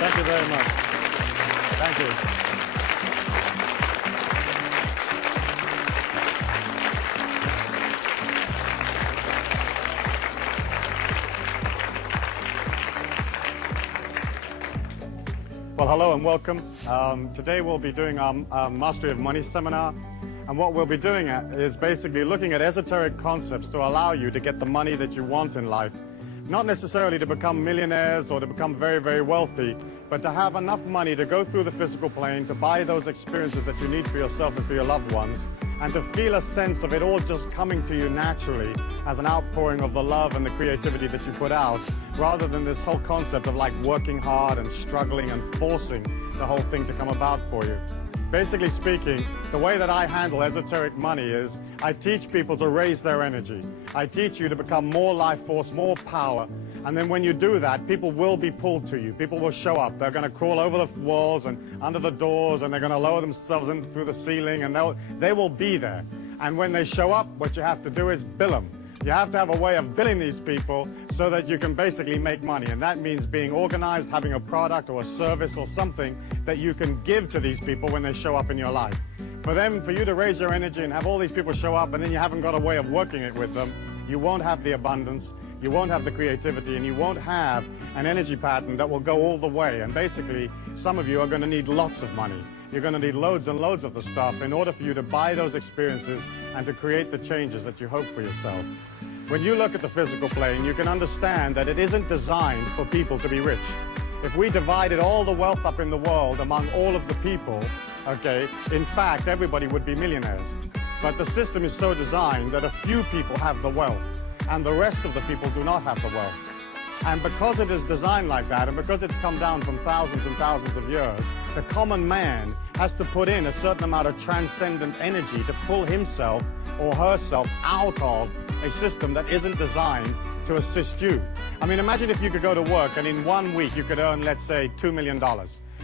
Thank you very much. Thank you. Well, hello and welcome. Today we'll be doing our Mastery of Money seminar. And what we'll be doing is basically looking at esoteric concepts to allow you to get the money that you want in life. Not necessarily to become millionaires or to become very, very wealthy, but to have enough money to go through the physical plane, to buy those experiences that you need for yourself and for your loved ones, and to feel a sense of it all just coming to you naturally as an outpouring of the love and the creativity that you put out, rather than this whole concept of like working hard and struggling and forcing the whole thing to come about for you. Basically speaking, the way that I handle esoteric money is I teach people to raise their energy. I teach you to become more life force, more power. And then when you do that, people will be pulled to you. People will show up. They're going to crawl over the walls and under the doors, and they're going to lower themselves in through the ceiling, and they will be there. And when they show up, what you have to do is bill them. You have to have a way of billing these people so that you can basically make money. And that means being organized, having a product or a service or something that you can give to these people when they show up in your life. For you to raise your energy and have all these people show up and then you haven't got a way of working it with them, you won't have the abundance, you won't have the creativity, and you won't have an energy pattern that will go all the way. And basically, some of you are going to need lots of money. You're going to need loads and loads of the stuff in order for you to buy those experiences and to create the changes that you hope for yourself. When you look at the physical plane, you can understand that it isn't designed for people to be rich. If we divided all the wealth up in the world among all of the people, okay, in fact, everybody would be millionaires. But the system is so designed that a few people have the wealth, and the rest of the people do not have the wealth. And because it is designed like that, and because it's come down from thousands and thousands of years, the common man has to put in a certain amount of transcendent energy to pull himself or herself out of a system that isn't designed to assist you. I mean, imagine if you could go to work and in 1 week you could earn, let's say, $2 million.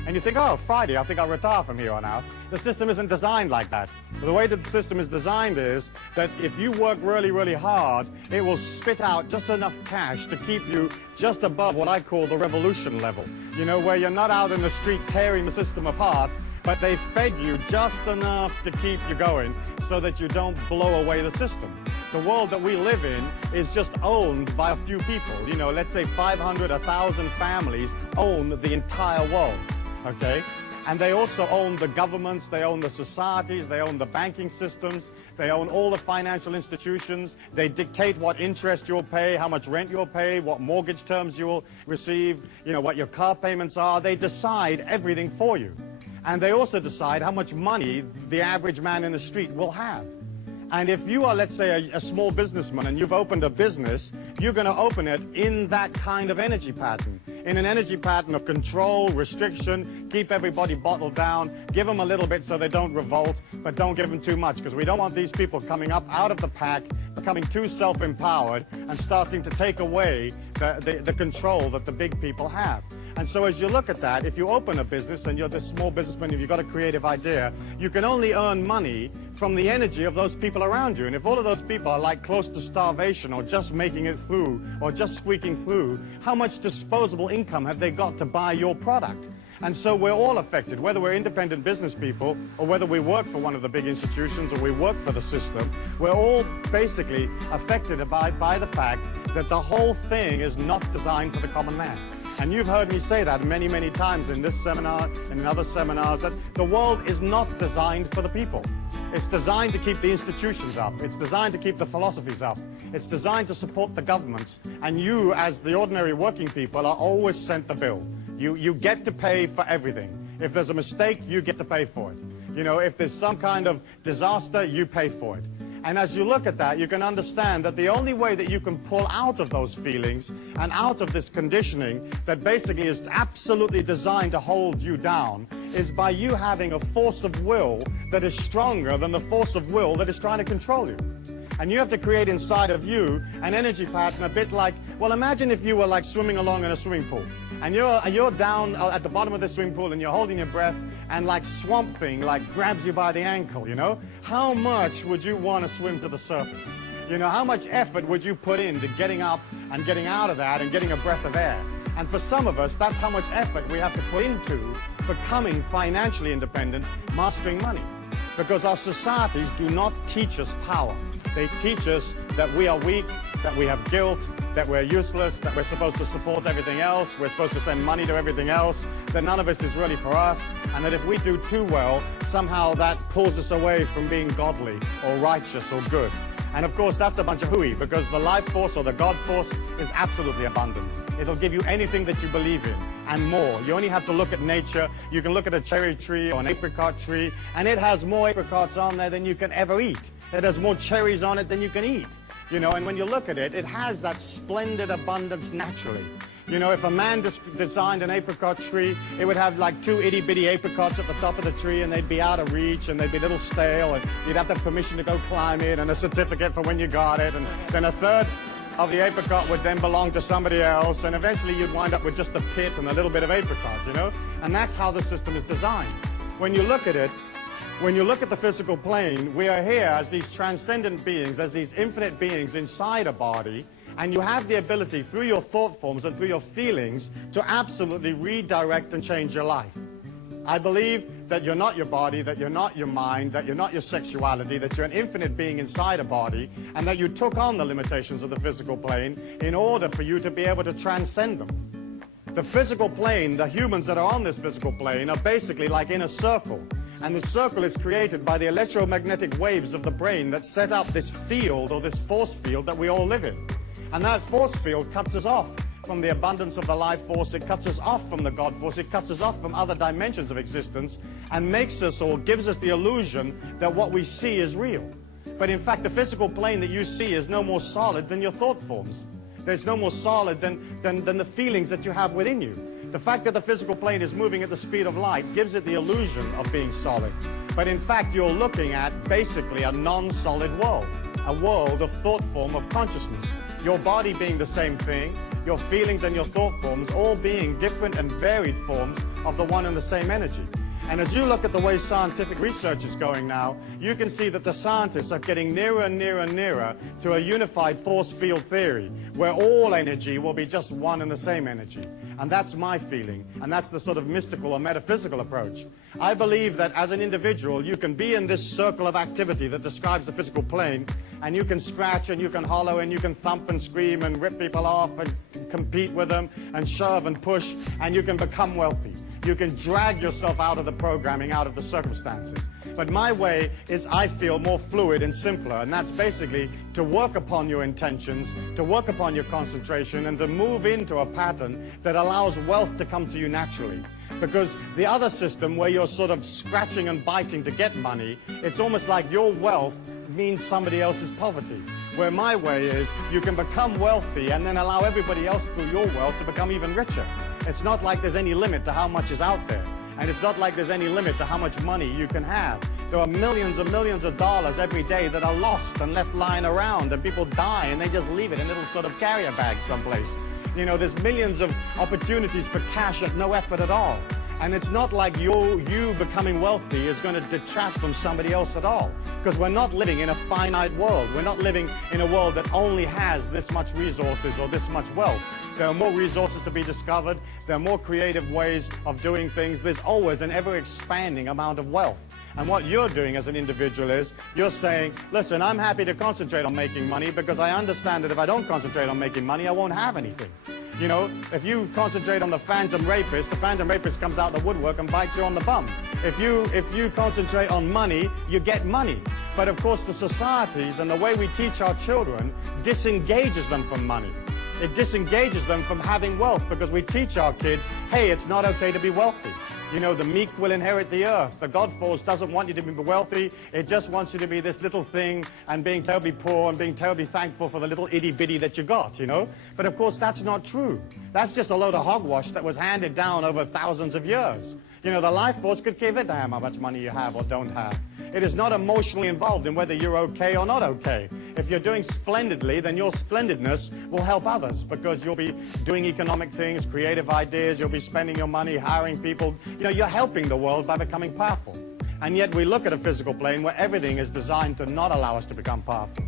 And you think, oh, Friday, I think I'll retire from here on out. The system isn't designed like that. The way that the system is designed is that if you work really, really hard, it will spit out just enough cash to keep you just above what I call the revolution level. You know, where you're not out in the street tearing the system apart, but they fed you just enough to keep you going so that you don't blow away the system. The world that we live in is just owned by a few people. You know, let's say 500, 1,000 families own the entire world. Okay? And they also own the governments, they own the societies, they own the banking systems, they own all the financial institutions, they dictate what interest you'll pay, how much rent you'll pay, what mortgage terms you will receive, you know, what your car payments are. They decide everything for you. And they also decide how much money the average man in the street will have. And if you are, let's say, a small businessman and you've opened a business, you're going to open it in that kind of energy pattern. In an energy pattern of control, restriction, keep everybody bottled down, give them a little bit so they don't revolt, but don't give them too much, because we don't want these people coming up out of the pack, becoming too self-empowered, and starting to take away the control that the big people have. And so as you look at that, if you open a business and you're this small businessman, if you've got a creative idea, you can only earn money from the energy of those people around you. And if all of those people are like close to starvation or just making it through or just squeaking through, how much disposable income have they got to buy your product? And so we're all affected, whether we're independent business people or whether we work for one of the big institutions or we work for the system, we're all basically affected by the fact that the whole thing is not designed for the common man. And you've heard me say that many, many times in this seminar and in other seminars, that the world is not designed for the people. It's designed to keep the institutions up. It's designed to keep the philosophies up. It's designed to support the governments. And you, as the ordinary working people, are always sent the bill. You get to pay for everything. If there's a mistake, you get to pay for it. You know, if there's some kind of disaster, you pay for it. And as you look at that, you can understand that the only way that you can pull out of those feelings and out of this conditioning that basically is absolutely designed to hold you down is by you having a force of will that is stronger than the force of will that is trying to control you. And you have to create inside of you an energy pattern a bit like, well, imagine if you were like swimming along in a swimming pool. And you're down at the bottom of the swimming pool and you're holding your breath and like Swamp Thing like grabs you by the ankle, you know? How much would you want to swim to the surface? You know, how much effort would you put into getting up and getting out of that and getting a breath of air? And for some of us, that's how much effort we have to put into becoming financially independent, mastering money. Because our societies do not teach us power. They teach us that we are weak, that we have guilt, that we're useless, that we're supposed to support everything else, we're supposed to send money to everything else, that none of this is really for us, and that if we do too well, somehow that pulls us away from being godly or righteous or good. And of course, that's a bunch of hooey, because the life force or the God force is absolutely abundant. It'll give you anything that you believe in and more. You only have to look at nature. You can look at a cherry tree or an apricot tree, and it has more apricots on there than you can ever eat. It has more cherries on it than you can eat. You know, and when you look at it, it has that splendid abundance naturally. You know, if a man designed an apricot tree, it would have like 2 itty-bitty apricots at the top of the tree, and they'd be out of reach, and they'd be a little stale, and you'd have to have permission to go climb it, and a certificate for when you got it, and then a third of the apricot would then belong to somebody else, and eventually you'd wind up with just a pit and a little bit of apricot, you know? And that's how the system is designed. When you look at it, when you look at the physical plane, we are here as these transcendent beings, as these infinite beings inside a body, and you have the ability through your thought forms and through your feelings to absolutely redirect and change your life. I believe that you're not your body, that you're not your mind, that you're not your sexuality, that you're an infinite being inside a body, and that you took on the limitations of the physical plane in order for you to be able to transcend them. The physical plane, the humans that are on this physical plane, are basically like in a circle. And the circle is created by the electromagnetic waves of the brain that set up this field or this force field that we all live in. And that force field cuts us off from the abundance of the life force. It cuts us off from the God force. It cuts us off from other dimensions of existence and makes us or gives us the illusion that what we see is real. But in fact, the physical plane that you see is no more solid than your thought forms. There's no more solid than the feelings that you have within you. The fact that the physical plane is moving at the speed of light gives it the illusion of being solid. But in fact, you're looking at basically a non-solid world, a world of thought form of consciousness. Your body being the same thing, your feelings and your thought forms all being different and varied forms of the one and the same energy. And as you look at the way scientific research is going now, you can see that the scientists are getting nearer and nearer and nearer to a unified force field theory, where all energy will be just one and the same energy. And that's my feeling, and that's the sort of mystical or metaphysical approach. I believe that as an individual, you can be in this circle of activity that describes the physical plane, and you can scratch and you can hollow and you can thump and scream and rip people off and compete with them and shove and push, and you can become wealthy. You can drag yourself out of the programming, out of the circumstances. But my way is, I feel, more fluid and simpler, and that's basically to work upon your intentions, to work upon your concentration, and to move into a pattern that allows wealth to come to you naturally. Because the other system, where you're sort of scratching and biting to get money, it's almost like your wealth means somebody else's poverty. Where my way is, you can become wealthy and then allow everybody else through your wealth to become even richer. It's not like there's any limit to how much is out there. And it's not like there's any limit to how much money you can have. There are millions and millions of dollars every day that are lost and left lying around, and people die and they just leave it in little sort of carrier bags someplace. You know, there's millions of opportunities for cash at no effort at all. And it's not like you becoming wealthy is going to detach from somebody else at all. Because we're not living in a finite world. We're not living in a world that only has this much resources or this much wealth. There are more resources to be discovered. There are more creative ways of doing things. There's always an ever-expanding amount of wealth. And what you're doing as an individual is, you're saying, listen, I'm happy to concentrate on making money because I understand that if I don't concentrate on making money, I won't have anything. You know, if you concentrate on the phantom rapist comes out the woodwork and bites you on the bum. If you concentrate on money, you get money. But of course, the societies and the way we teach our children disengages them from money. It disengages them from having wealth, because we teach our kids, hey, it's not okay to be wealthy. You know, the meek will inherit the earth. The God force doesn't want you to be wealthy. It just wants you to be this little thing and being terribly poor and being terribly thankful for the little itty-bitty that you got, you know. But of course, that's not true. That's just a load of hogwash that was handed down over thousands of years. You know, the life force could give a damn how much money you have or don't have. It is not emotionally involved in whether you're okay or not okay. If you're doing splendidly, then your splendidness will help others, because you'll be doing economic things, creative ideas, you'll be spending your money, hiring people. You know, you're helping the world by becoming powerful. And yet we look at a physical plane where everything is designed to not allow us to become powerful.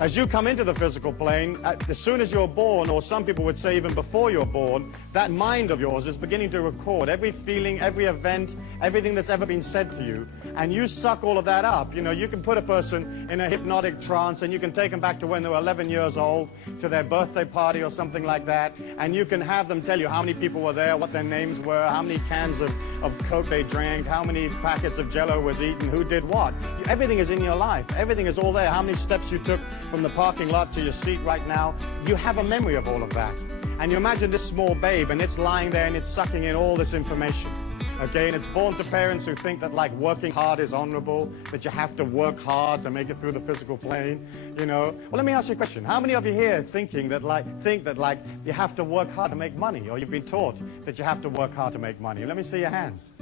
As you come into the physical plane, as soon as you're born, or some people would say even before you're born, that mind of yours is beginning to record every feeling, every event, everything that's ever been said to you. And you suck all of that up. You know, you can put a person in a hypnotic trance and you can take them back to when they were 11 years old, to their birthday party or something like that. And you can have them tell you how many people were there, what their names were, how many cans of Coke they drank, how many packets of Jell-O was eaten, who did what. Everything is in your life. Everything is all there. How many steps you took from the parking lot to your seat right now. You have a memory of all of that. And you imagine this small babe, and it's lying there and it's sucking in all this information. Okay, and it's born to parents who think that, like, working hard is honorable, that you have to work hard to make it through the physical plane, you know. Well, let me ask you a question. How many of you here think that you have to work hard to make money, or you've been taught that you have to work hard to make money? Let me see your hands.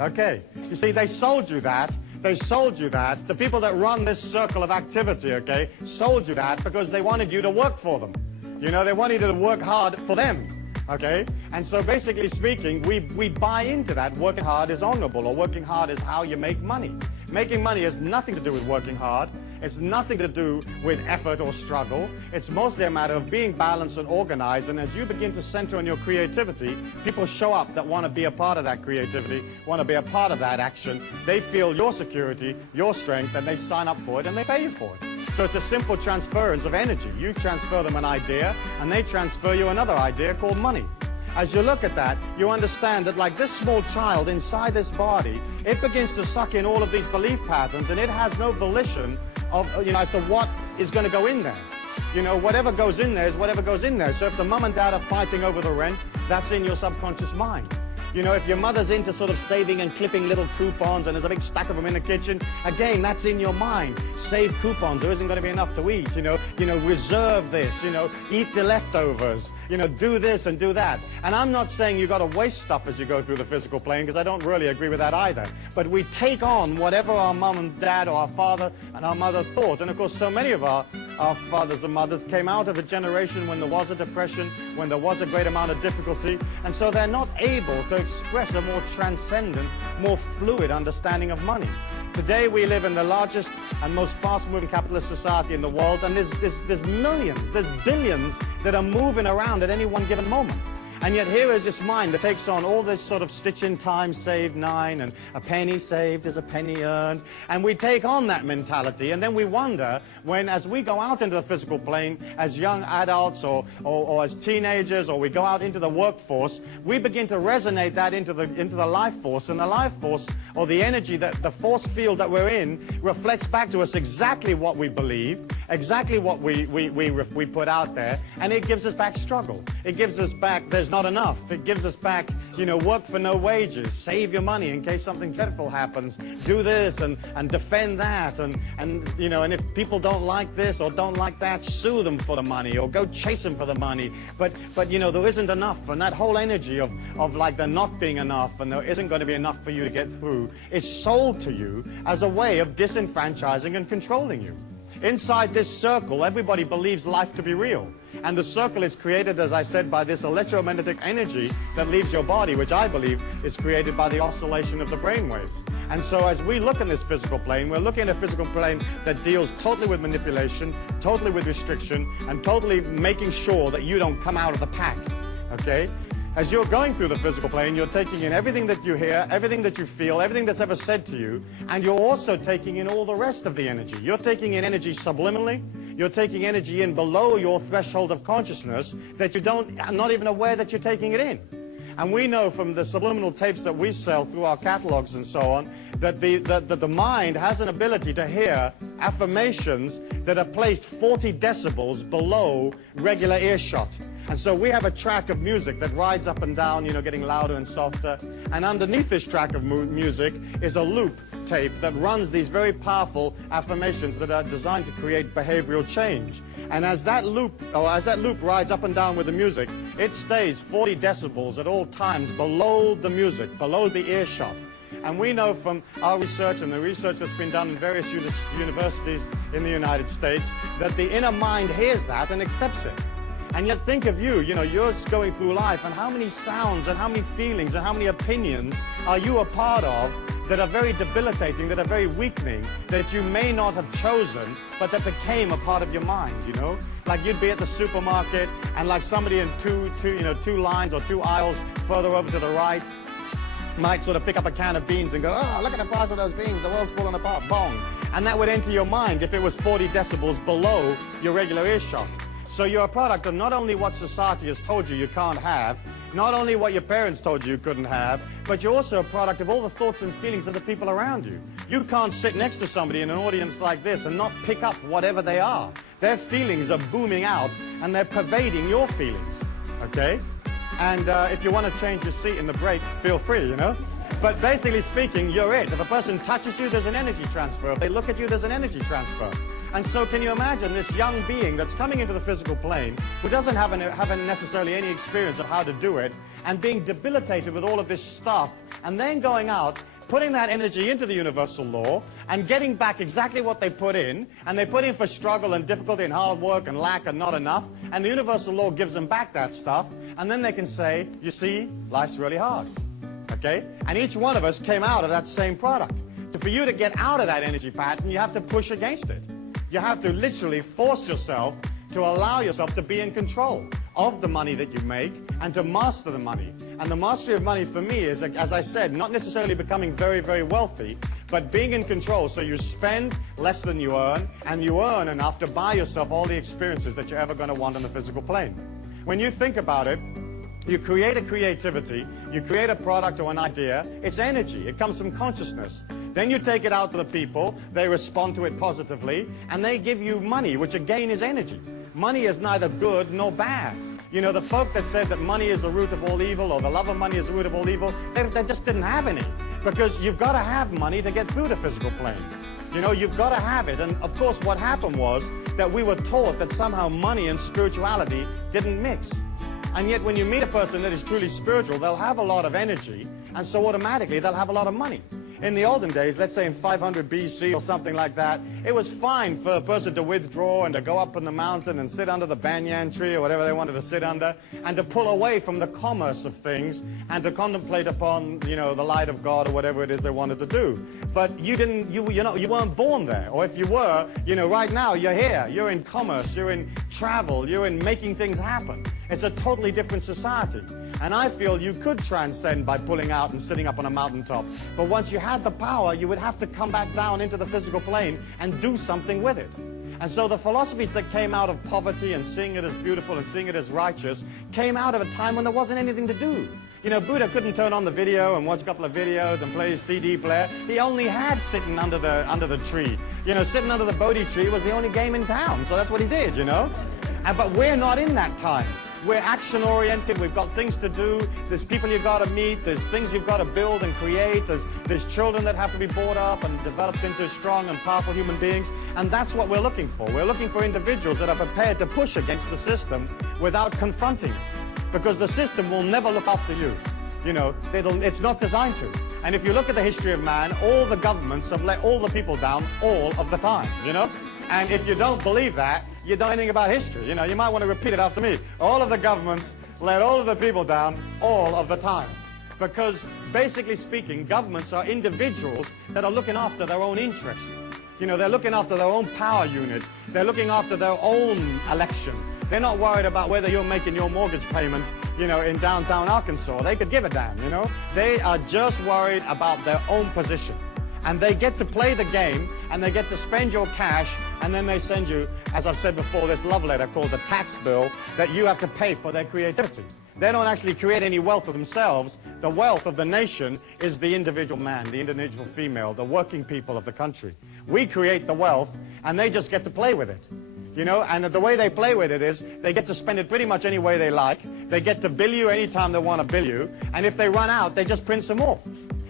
Okay, you see, they sold you that. They sold you that. The people that run this circle of activity, okay, sold you that because they wanted you to work for them. You know, they wanted you to work hard for them. Okay? And so basically speaking, we buy into that. Working hard is honorable, or working hard is how you make money. Making money has nothing to do with working hard. It's nothing to do with effort or struggle. It's mostly a matter of being balanced and organized. And as you begin to center on your creativity, people show up that want to be a part of that creativity, want to be a part of that action. They feel your security, your strength, and they sign up for it and they pay you for it. So it's a simple transference of energy. You transfer them an idea, and they transfer you another idea called money. As you look at that, you understand that, like this small child inside this body, it begins to suck in all of these belief patterns, and it has no volition of, you know, as to what is going to go in there. You know, whatever goes in there is whatever goes in there. So if the mum and dad are fighting over the rent, that's in your subconscious mind. You know, if your mother's into sort of saving and clipping little coupons and there's a big stack of them in the kitchen, again, that's in your mind. Save coupons. There isn't going to be enough to eat. You know, reserve this. You know, eat the leftovers. You know, do this and do that. And I'm not saying you've got to waste stuff as you go through the physical plane, because I don't really agree with that either. But we take on whatever our mum and dad or our father and our mother thought. And of course, so many of our fathers and mothers came out of a generation when there was a depression, when there was a great amount of difficulty, and so they're not able to express a more transcendent, more fluid understanding of money. Today we live in the largest and most fast-moving capitalist society in the world, and there's millions, there's billions that are moving around at any one given moment. And yet here is this mind that takes on all this sort of stitch in time, save 9, and a penny saved is a penny earned. And we take on that mentality, and then we wonder when, as we go out into the physical plane, as young adults or as teenagers, or we go out into the workforce, we begin to resonate that into the life force, and the life force, or the energy, that the force field that we're in, reflects back to us exactly what we believe, exactly what we put out there, and it gives us back struggle. It gives us back, there's not enough. It gives us back, you know, work for no wages, save your money in case something dreadful happens, do this and defend that, and you know, and if people don't like this or don't like that, sue them for the money or go chase them for the money. But you know, there isn't enough, and that whole energy of like there not being enough and there isn't going to be enough for you to get through is sold to you as a way of disenfranchising and controlling you. Inside this circle, everybody believes life to be real. And the circle is created, as I said, by this electromagnetic energy that leaves your body, which I believe is created by the oscillation of the brainwaves. And so as we look in this physical plane, we're looking at a physical plane that deals totally with manipulation, totally with restriction, and totally making sure that you don't come out of the pack. Okay? As you're going through the physical plane, you're taking in everything that you hear, everything that you feel, everything that's ever said to you, and you're also taking in all the rest of the energy. You're taking in energy subliminally. You're taking energy in below your threshold of consciousness that you are not even aware that you're taking it in. And we know from the subliminal tapes that we sell through our catalogs and so on, that the mind has an ability to hear affirmations that are placed 40 decibels below regular earshot. And so we have a track of music that rides up and down, you know, getting louder and softer. And underneath this track of music is a loop tape that runs these very powerful affirmations that are designed to create behavioral change. And as that loop rides up and down with the music, it stays 40 decibels at all times below the music, below the earshot. And we know from our research and the research that's been done in various universities in the United States that the inner mind hears that and accepts it. And yet think of you know, you're just going through life, and how many sounds and how many feelings and how many opinions are you a part of that are very debilitating, that are very weakening, that you may not have chosen, but that became a part of your mind, you know? Like you'd be at the supermarket and like somebody in two lines or two aisles further over to the right might sort of pick up a can of beans and go, oh, look at the price of those beans, the world's falling apart, bong. And that would enter your mind if it was 40 decibels below your regular earshot. So you're a product of not only what society has told you can't have, not only what your parents told you couldn't have, but you're also a product of all the thoughts and feelings of the people around you. You can't sit next to somebody in an audience like this and not pick up whatever they are. Their feelings are booming out and they're pervading your feelings, okay? And if you want to change your seat in the break, feel free, you know? But basically speaking, you're it. If a person touches you, there's an energy transfer. If they look at you, there's an energy transfer. And so can you imagine this young being that's coming into the physical plane, who doesn't have necessarily any experience of how to do it, and being debilitated with all of this stuff, and then going out, putting that energy into the universal law, and getting back exactly what they put in, and they put in for struggle and difficulty and hard work and lack and not enough, and the universal law gives them back that stuff, and then they can say, you see, life's really hard. Okay? And each one of us came out of that same product. So for you to get out of that energy pattern, you have to push against it. You have to literally force yourself to allow yourself to be in control of the money that you make and to master the money. And the mastery of money for me is, as I said, not necessarily becoming very, very wealthy, but being in control so you spend less than you earn and you earn enough to buy yourself all the experiences that you're ever going to want on the physical plane. When you think about it, you create a creativity, you create a product or an idea, it's energy, it comes from consciousness. Then you take it out to the people, they respond to it positively, and they give you money, which again is energy. Money is neither good nor bad. You know, the folk that said that money is the root of all evil, or the love of money is the root of all evil, they just didn't have any. Because you've got to have money to get through the physical plane. You know, you've got to have it. And of course what happened was that we were taught that somehow money and spirituality didn't mix. And yet when you meet a person that is truly spiritual, they'll have a lot of energy, and so automatically they'll have a lot of money. In the olden days, let's say in 500 BC or something like that, it was fine for a person to withdraw and to go up in the mountain and sit under the banyan tree or whatever they wanted to sit under, and to pull away from the commerce of things and to contemplate upon, you know, the light of God or whatever it is they wanted to do. But you weren't born there. Or if you were, you know, right now you're here. You're in commerce, you're in travel, you're in making things happen. It's a totally different society. And I feel you could transcend by pulling out and sitting up on a mountaintop. But once you had the power, you would have to come back down into the physical plane and do something with it. And so the philosophies that came out of poverty and seeing it as beautiful and seeing it as righteous came out of a time when there wasn't anything to do. You know, Buddha couldn't turn on the video and watch a couple of videos and play his CD player. He only had sitting under the tree. You know, sitting under the Bodhi tree was the only game in town. So that's what he did, you know. But we're not in that time. We're action-oriented, we've got things to do, there's people you've got to meet, there's things you've got to build and create, there's children that have to be brought up and developed into strong and powerful human beings, and that's what we're looking for. We're looking for individuals that are prepared to push against the system without confronting it, because the system will never look after you. You know, it's not designed to. And if you look at the history of man, all the governments have let all the people down all of the time, you know? And if you don't believe that, you don't know anything about history. You know, you might want to repeat it after me. All of the governments let all of the people down all of the time. Because basically speaking, governments are individuals that are looking after their own interests. You know, they're looking after their own power unit. They're looking after their own election. They're not worried about whether you're making your mortgage payment, you know, in downtown Arkansas. They could give a damn, you know. They are just worried about their own position. And they get to play the game, and they get to spend your cash, and then they send you, as I've said before, this love letter called the tax bill that you have to pay for their creativity. They don't actually create any wealth for themselves. The wealth of the nation is the individual man, the individual female, the working people of the country. We create the wealth, and they just get to play with it. You know, and the way they play with it is they get to spend it pretty much any way they like. They get to bill you anytime they want to bill you, and if they run out, they just print some more.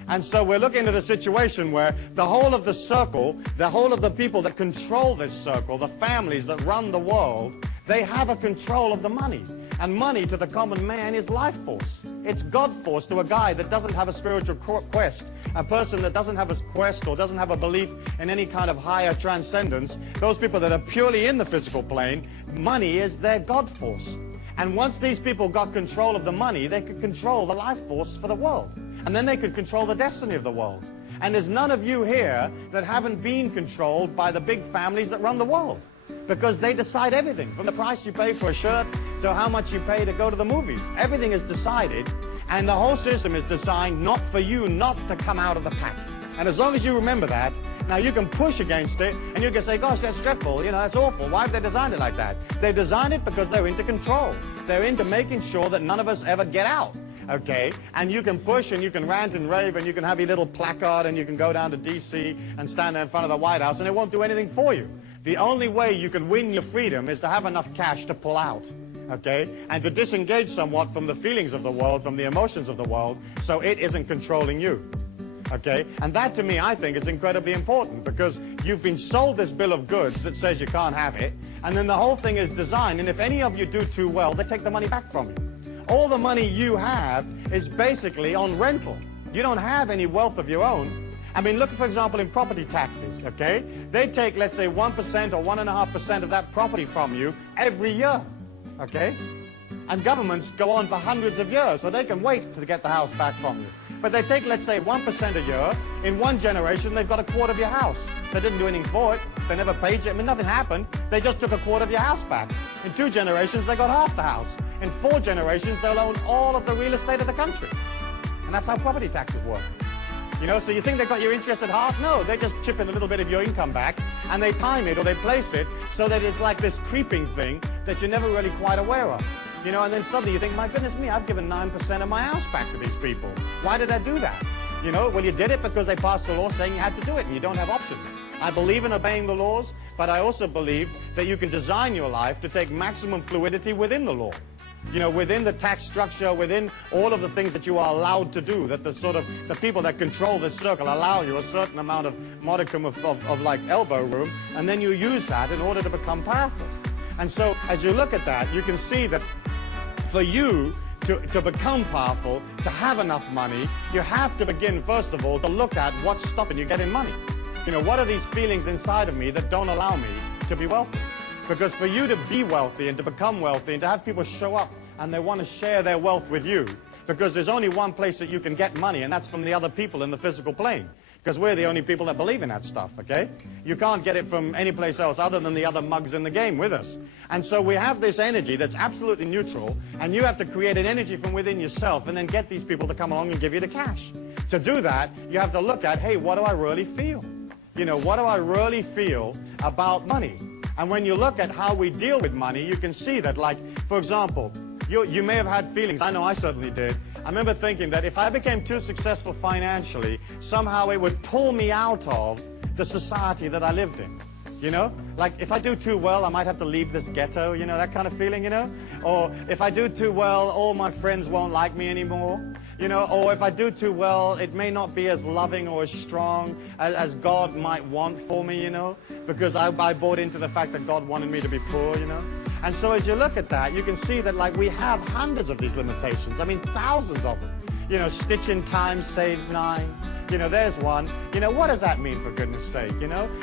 And so we're looking at a situation where the whole of the circle, the whole of the people that control this circle, the families that run the world, they have a control of the money. And money to the common man is life force. It's God force to a guy that doesn't have a spiritual quest, a person that doesn't have a quest or doesn't have a belief in any kind of higher transcendence. Those people that are purely in the physical plane, money is their God force. And once these people got control of the money, they could control the life force for the world. And then they could control the destiny of the world. And there's none of you here that haven't been controlled by the big families that run the world, because they decide everything, from the price you pay for a shirt to how much you pay to go to the movies. Everything is decided, and the whole system is designed not for you not to come out of the pack. And as long as you remember that, now you can push against it, and you can say, gosh, that's dreadful, that's awful. Why have they designed it like that? They've designed it because they're into control. They're into making sure that none of us ever get out. Okay, and you can push and you can rant and rave and you can have your little placard and you can go down to D.C. and stand there in front of the White House and it won't do anything for you. The only way you can win your freedom is to have enough cash to pull out, okay, and to disengage somewhat from the feelings of the world, from the emotions of the world, so it isn't controlling you. Okay, and that to me I think is incredibly important, because you've been sold this bill of goods that says you can't have it, and then the whole thing is designed, and if any of you do too well, they take the money back from you. All the money you have is basically on rental. You don't have any wealth of your own. I mean, look, for example, in property taxes, okay? They take, let's say, 1% or 1.5% of that property from you every year, okay? And governments go on for hundreds of years, so they can wait to get the house back from you. But they take, let's say, 1% a year. In one generation, they've got a quarter of your house. They didn't do anything for it. They never paid you. I mean, nothing happened. They just took a quarter of your house back. In 2 generations, they got half the house. In 4 generations, they'll own all of the real estate of the country. And that's how property taxes work. So you think they've got your interest at heart? No, they just chip in a little bit of your income back, and they time it or they place it so that it's like this creeping thing that you're never really quite aware of. And then suddenly you think, my goodness me, I've given 9% of my house back to these people. Why did I do that? Well, you did it because they passed a law saying you had to do it, and you don't have options. I believe in obeying the laws, but I also believe that you can design your life to take maximum fluidity within the law. Within the tax structure, within all of the things that you are allowed to do, that the people that control this circle allow you a certain amount of modicum of like elbow room, and then you use that in order to become powerful. And so as you look at that, you can see that for you to become powerful, to have enough money, you have to begin, first of all, to look at what's stopping you getting money. What are these feelings inside of me that don't allow me to be wealthy? Because for you to be wealthy and to become wealthy and to have people show up and they want to share their wealth with you, because there's only one place that you can get money, and that's from the other people in the physical plane. Because we're the only people that believe in that stuff, okay? You can't get it from any place else other than the other mugs in the game with us. And so we have this energy that's absolutely neutral, and you have to create an energy from within yourself and then get these people to come along and give you the cash. To do that, you have to look at, hey, what do I really feel? What do I really feel about money? And when you look at how we deal with money, you can see that, like, for example, you may have had feelings. I know I certainly did. I remember thinking that if I became too successful financially, somehow it would pull me out of the society that I lived in. Like if I do too well, I might have to leave this ghetto, that kind of feeling, Or if I do too well, all my friends won't like me anymore. Or if I do too well, it may not be as loving or as strong as God might want for me, because I bought into the fact that God wanted me to be poor, And so as you look at that, you can see that like we have hundreds of these limitations. I mean, thousands of them. Stitch in time saves 9. There's one. What does that mean, for goodness sake,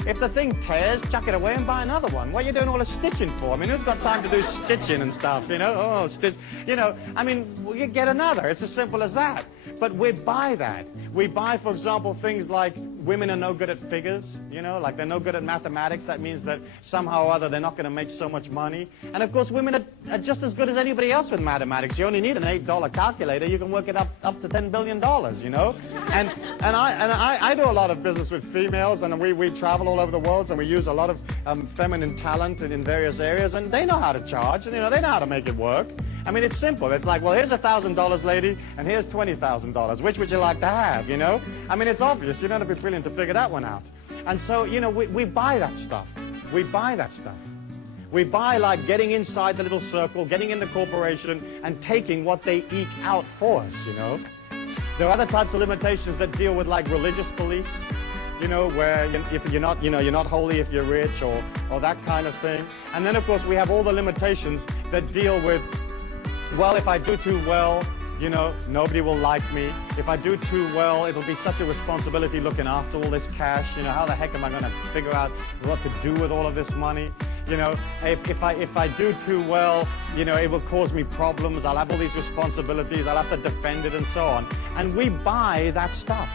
If the thing tears, chuck it away and buy another one. What are you doing all the stitching for? I mean, who's got time to do stitching and stuff, Oh, stitch, I mean, you get another. It's as simple as that. But we buy that. We buy, for example, things like women are no good at figures, like they're no good at mathematics. That means that somehow or other they're not going to make so much money. And of course, women are just as good as anybody else with mathematics. You only need an $8 calculator. You can work it up to $10 billion, And I do a lot of business with females, and we travel all over the world, and we use a lot of feminine talent in various areas, and they know how to charge, and they know how to make it work. I mean, it's simple. It's like, well, here's $1,000, lady, and here's $20,000. Which would you like to have, I mean, it's obvious. You don't have to be brilliant to figure that one out. And so, we buy that stuff. We buy that stuff. We buy like getting inside the little circle, getting in the corporation, and taking what they eke out for us, There are other types of limitations that deal with like religious beliefs, where if you're not holy if you're rich, or that kind of thing. And then, of course, we have all the limitations that deal with, well, if I do too well, nobody will like me. If I do too well, it'll be such a responsibility looking after all this cash. How the heck am I going to figure out what to do with all of this money? If I do too well, it will cause me problems. I'll have all these responsibilities. I'll have to defend it and so on. And we buy that stuff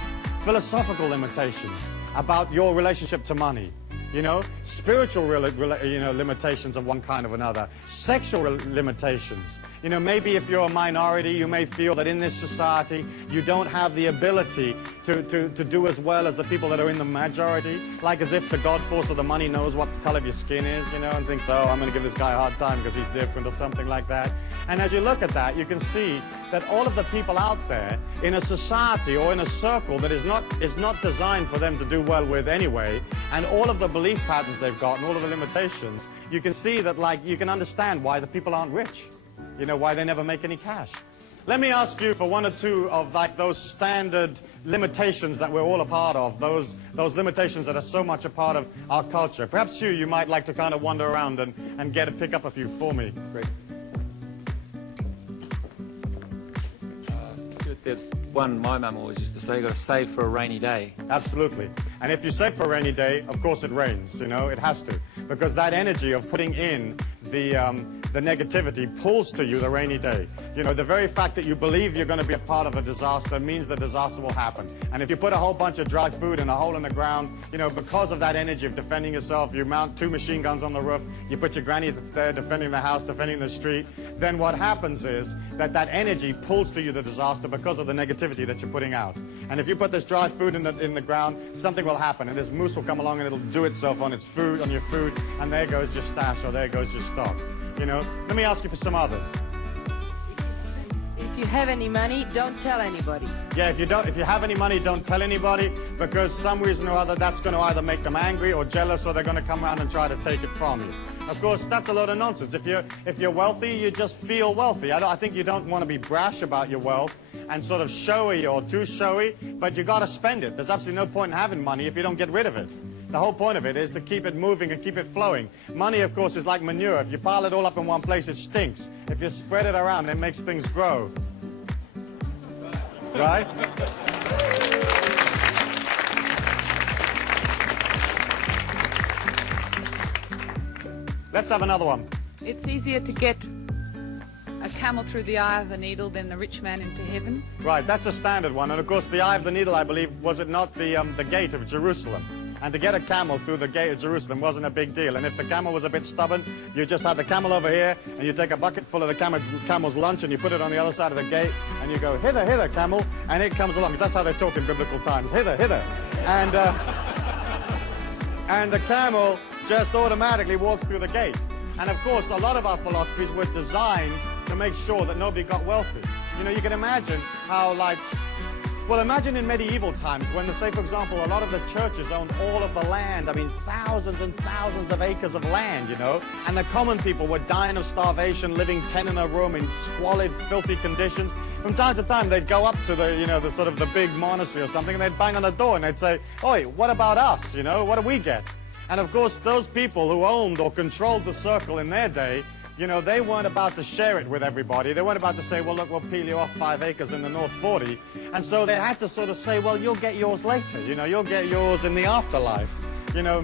philosophical limitations about your relationship to money. You know, spiritual limitations of one kind or another, sexual limitations. You know, maybe if you're a minority, you may feel that in this society you don't have the ability to do as well as the people that are in the majority, like as if the God force of the money knows what the color of your skin is, you know, and thinks, oh, I'm going to give this guy a hard time because he's different or something like that. And as you look at that, you can see that all of the people out there in a society or in a circle that is not designed for them to do well with anyway, and all of the belief patterns they've got and all of the limitations, you can see that, like, you can understand why the people aren't rich. You know, why they never make any cash. Let me ask you for one or two of, like, those standard limitations that we're all a part of, those limitations that are so much a part of our culture. Perhaps you might like to kind of wander around and pick up a few for me. Great. Stuart, there's one my mum always used to say, you've got to save for a rainy day. Absolutely. And if you save for a rainy day, of course it rains, you know, it has to. Because that energy of putting in the negativity pulls to you the rainy day. You know, the very fact that you believe you're going to be a part of a disaster means the disaster will happen. And if you put a whole bunch of dry food in a hole in the ground, you know, because of that energy of defending yourself, you mount 2 machine guns on the roof, you put your granny there defending the house, defending the street, then what happens is that energy pulls to you the disaster because of the negativity that you're putting out. And if you put this dry food in the ground, something will happen, and this moose will come along and it'll do itself on its food, on your food, and there goes your stash or there goes your stock. You know, let me ask you for some others. If you have any money, don't tell anybody. Yeah, if you have any money, don't tell anybody, because some reason or other that's going to either make them angry or jealous, or they're going to come around and try to take it from you. Of course, that's a load of nonsense. If you're wealthy, you just feel wealthy. I think you don't want to be brash about your wealth and sort of showy or too showy, but you got to spend it. There's absolutely no point in having money if you don't get rid of it. The whole point of it is to keep it moving and keep it flowing. Money, of course, is like manure. If you pile it all up in one place, it stinks. If you spread it around, it makes things grow. Right? Let's have another one. It's easier to get a camel through the eye of the needle than the rich man into heaven. Right, that's a standard one. And of course, the eye of the needle, I believe, was it not the gate of Jerusalem? And to get a camel through the gate of Jerusalem wasn't a big deal. And if the camel was a bit stubborn, you just had the camel over here, and you take a bucket full of the camel's lunch, and you put it on the other side of the gate, and you go, hither, hither, camel, and it comes along. Because that's how they talk in biblical times, hither, hither. And the camel just automatically walks through the gate. And of course, a lot of our philosophies were designed to make sure that nobody got wealthy. You know, you can imagine how, like, well, imagine in medieval times when, say, for example, a lot of the churches owned all of the land. I mean, thousands and thousands of acres of land, you know, and the common people were dying of starvation, living 10 in a room in squalid, filthy conditions. From time to time, they'd go up to the sort of the big monastery or something, and they'd bang on the door and they'd say, oi, what about us, you know, what do we get? And of course, those people who owned or controlled the circle in their day, you know, they weren't about to share it with everybody. They weren't about to say, well, look, we'll peel you off 5 acres in the North 40. And so they had to sort of say, well, you'll get yours later. You know, you'll get yours in the afterlife. You know,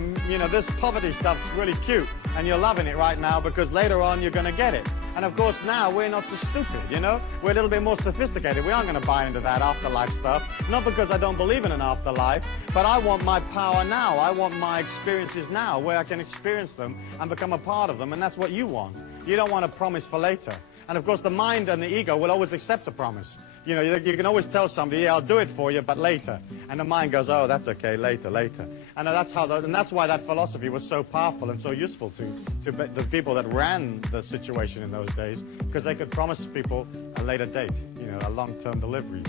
this poverty stuff's really cute, and you're loving it right now because later on you're going to get it. And of course now we're not so stupid, you know? We're a little bit more sophisticated. We aren't going to buy into that afterlife stuff. Not because I don't believe in an afterlife, but I want my power now. I want my experiences now, where I can experience them and become a part of them, and that's what you want. You don't want a promise for later. And of course the mind and the ego will always accept a promise. You know, you can always tell somebody, yeah, I'll do it for you, but later. And the mind goes, oh, that's okay, later, later. And that's why that philosophy was so powerful and so useful to the people that ran the situation in those days, because they could promise people a later date, you know, a long-term delivery.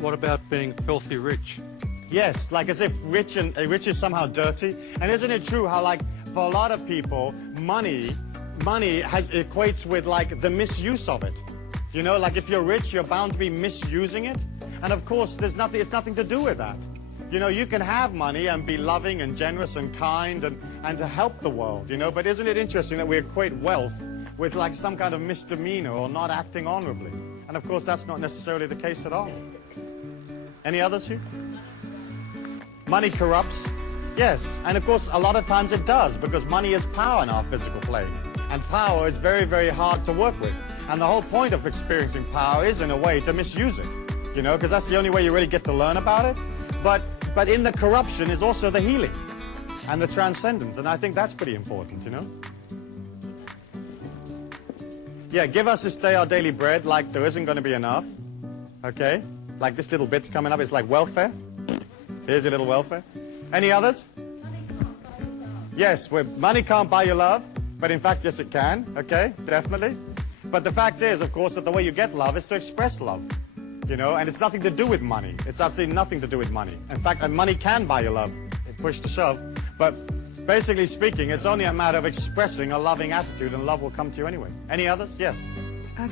What about being filthy rich? Yes, like as if rich is somehow dirty. And isn't it true how, like, for a lot of people, money equates with, like, the misuse of it. You know, like if you're rich, you're bound to be misusing it. And of course, it's nothing to do with that. You know, you can have money and be loving and generous and kind and to help the world, you know. But isn't it interesting that we equate wealth with, like, some kind of misdemeanor or not acting honorably? And of course, that's not necessarily the case at all. Any others here? Money corrupts. Yes, and of course, a lot of times it does, because money is power in our physical plane. And power is very, very hard to work with. And the whole point of experiencing power is, in a way, to misuse it. you know, because that's the only way you really get to learn about it. But in the corruption is also the healing and the transcendence, and I think that's pretty important, you know. Yeah, give us this day our daily bread, like there isn't going to be enough, okay? Like this little bit's coming up, it's like welfare. Here's your little welfare. Any others? Yes, money can't buy your love, but in fact, yes, it can, okay, definitely. But the fact is, of course, that the way you get love is to express love, you know, and it's nothing to do with money. It's absolutely nothing to do with money. In fact, money can buy your love, push to shove, but basically speaking, it's only a matter of expressing a loving attitude, and love will come to you anyway. Any others? Yes.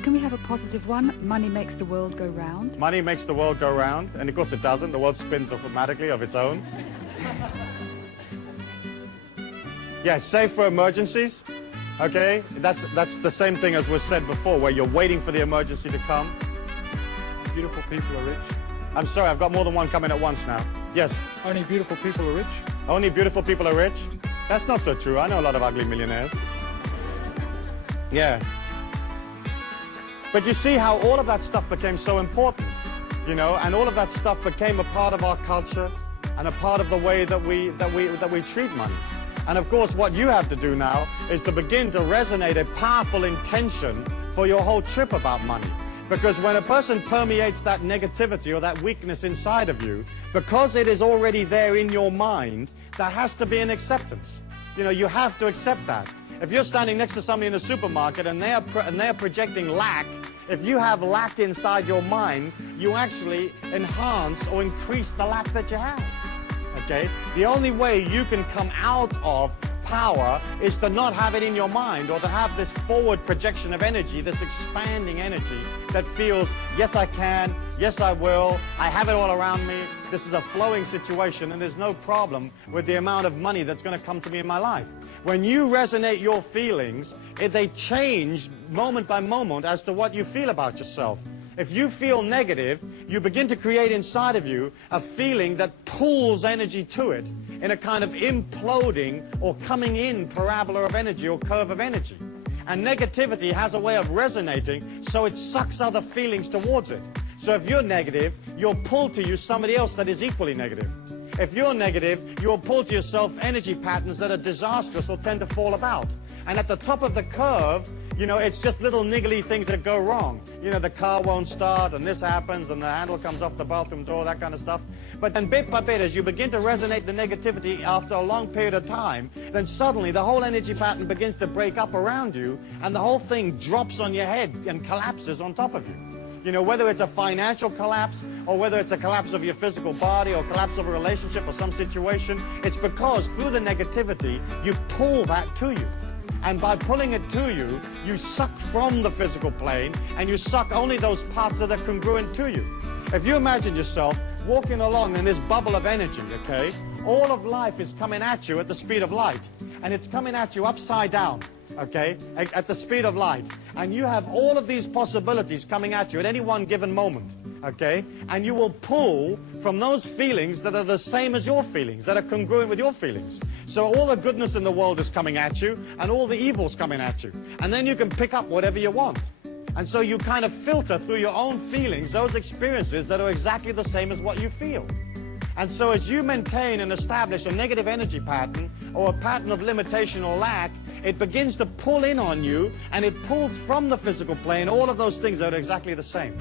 Can we have a positive one? Money makes the world go round. Money makes the world go round, and of course it doesn't. The world spins automatically of its own. Yeah, save for emergencies. Okay, that's the same thing as was said before, where you're waiting for the emergency to come. Beautiful people are rich. I'm sorry, I've got more than one coming at once now. Yes. Only beautiful people are rich. Only beautiful people are rich? That's not so true. I know a lot of ugly millionaires. Yeah. But you see how all of that stuff became so important, you know, and all of that stuff became a part of our culture and a part of the way that we treat money. And of course, what you have to do now is to begin to resonate a powerful intention for your whole trip about money. Because when a person permeates that negativity or that weakness inside of you, because it is already there in your mind, there has to be an acceptance. You know, you have to accept that. If you're standing next to somebody in the supermarket and they're projecting lack, if you have lack inside your mind, you actually enhance or increase the lack that you have. Okay? The only way you can come out of power is to not have it in your mind, or to have this forward projection of energy, this expanding energy that feels, yes, I can, yes, I will, I have it all around me, this is a flowing situation, and there's no problem with the amount of money that's going to come to me in my life. When you resonate your feelings, they change moment by moment as to what you feel about yourself. If you feel negative, you begin to create inside of you a feeling that pulls energy to it in a kind of imploding or coming in parabola of energy or curve of energy. And negativity has a way of resonating, so it sucks other feelings towards it. So if you're negative, you'll pull to you somebody else that is equally negative. If you're negative, you'll pull to yourself energy patterns that are disastrous or tend to fall about. And at the top of the curve, you know, it's just little niggly things that go wrong. You know, the car won't start, and this happens, and the handle comes off the bathroom door, that kind of stuff. But then bit by bit, as you begin to resonate the negativity after a long period of time, then suddenly the whole energy pattern begins to break up around you, and the whole thing drops on your head and collapses on top of you. You know, whether it's a financial collapse, or whether it's a collapse of your physical body, or collapse of a relationship or some situation, it's because through the negativity, you pull that to you. And by pulling it to you, you suck from the physical plane, and you suck only those parts that are congruent to you. If you imagine yourself walking along in this bubble of energy, okay, all of life is coming at you at the speed of light, and it's coming at you upside down, okay, at the speed of light. And you have all of these possibilities coming at you at any one given moment, okay, and you will pull from those feelings that are the same as your feelings, that are congruent with your feelings. So all the goodness in the world is coming at you, and all the evil's coming at you. And then you can pick up whatever you want. And so you kind of filter through your own feelings those experiences that are exactly the same as what you feel. And so as you maintain and establish a negative energy pattern, or a pattern of limitation or lack, it begins to pull in on you, and it pulls from the physical plane all of those things that are exactly the same.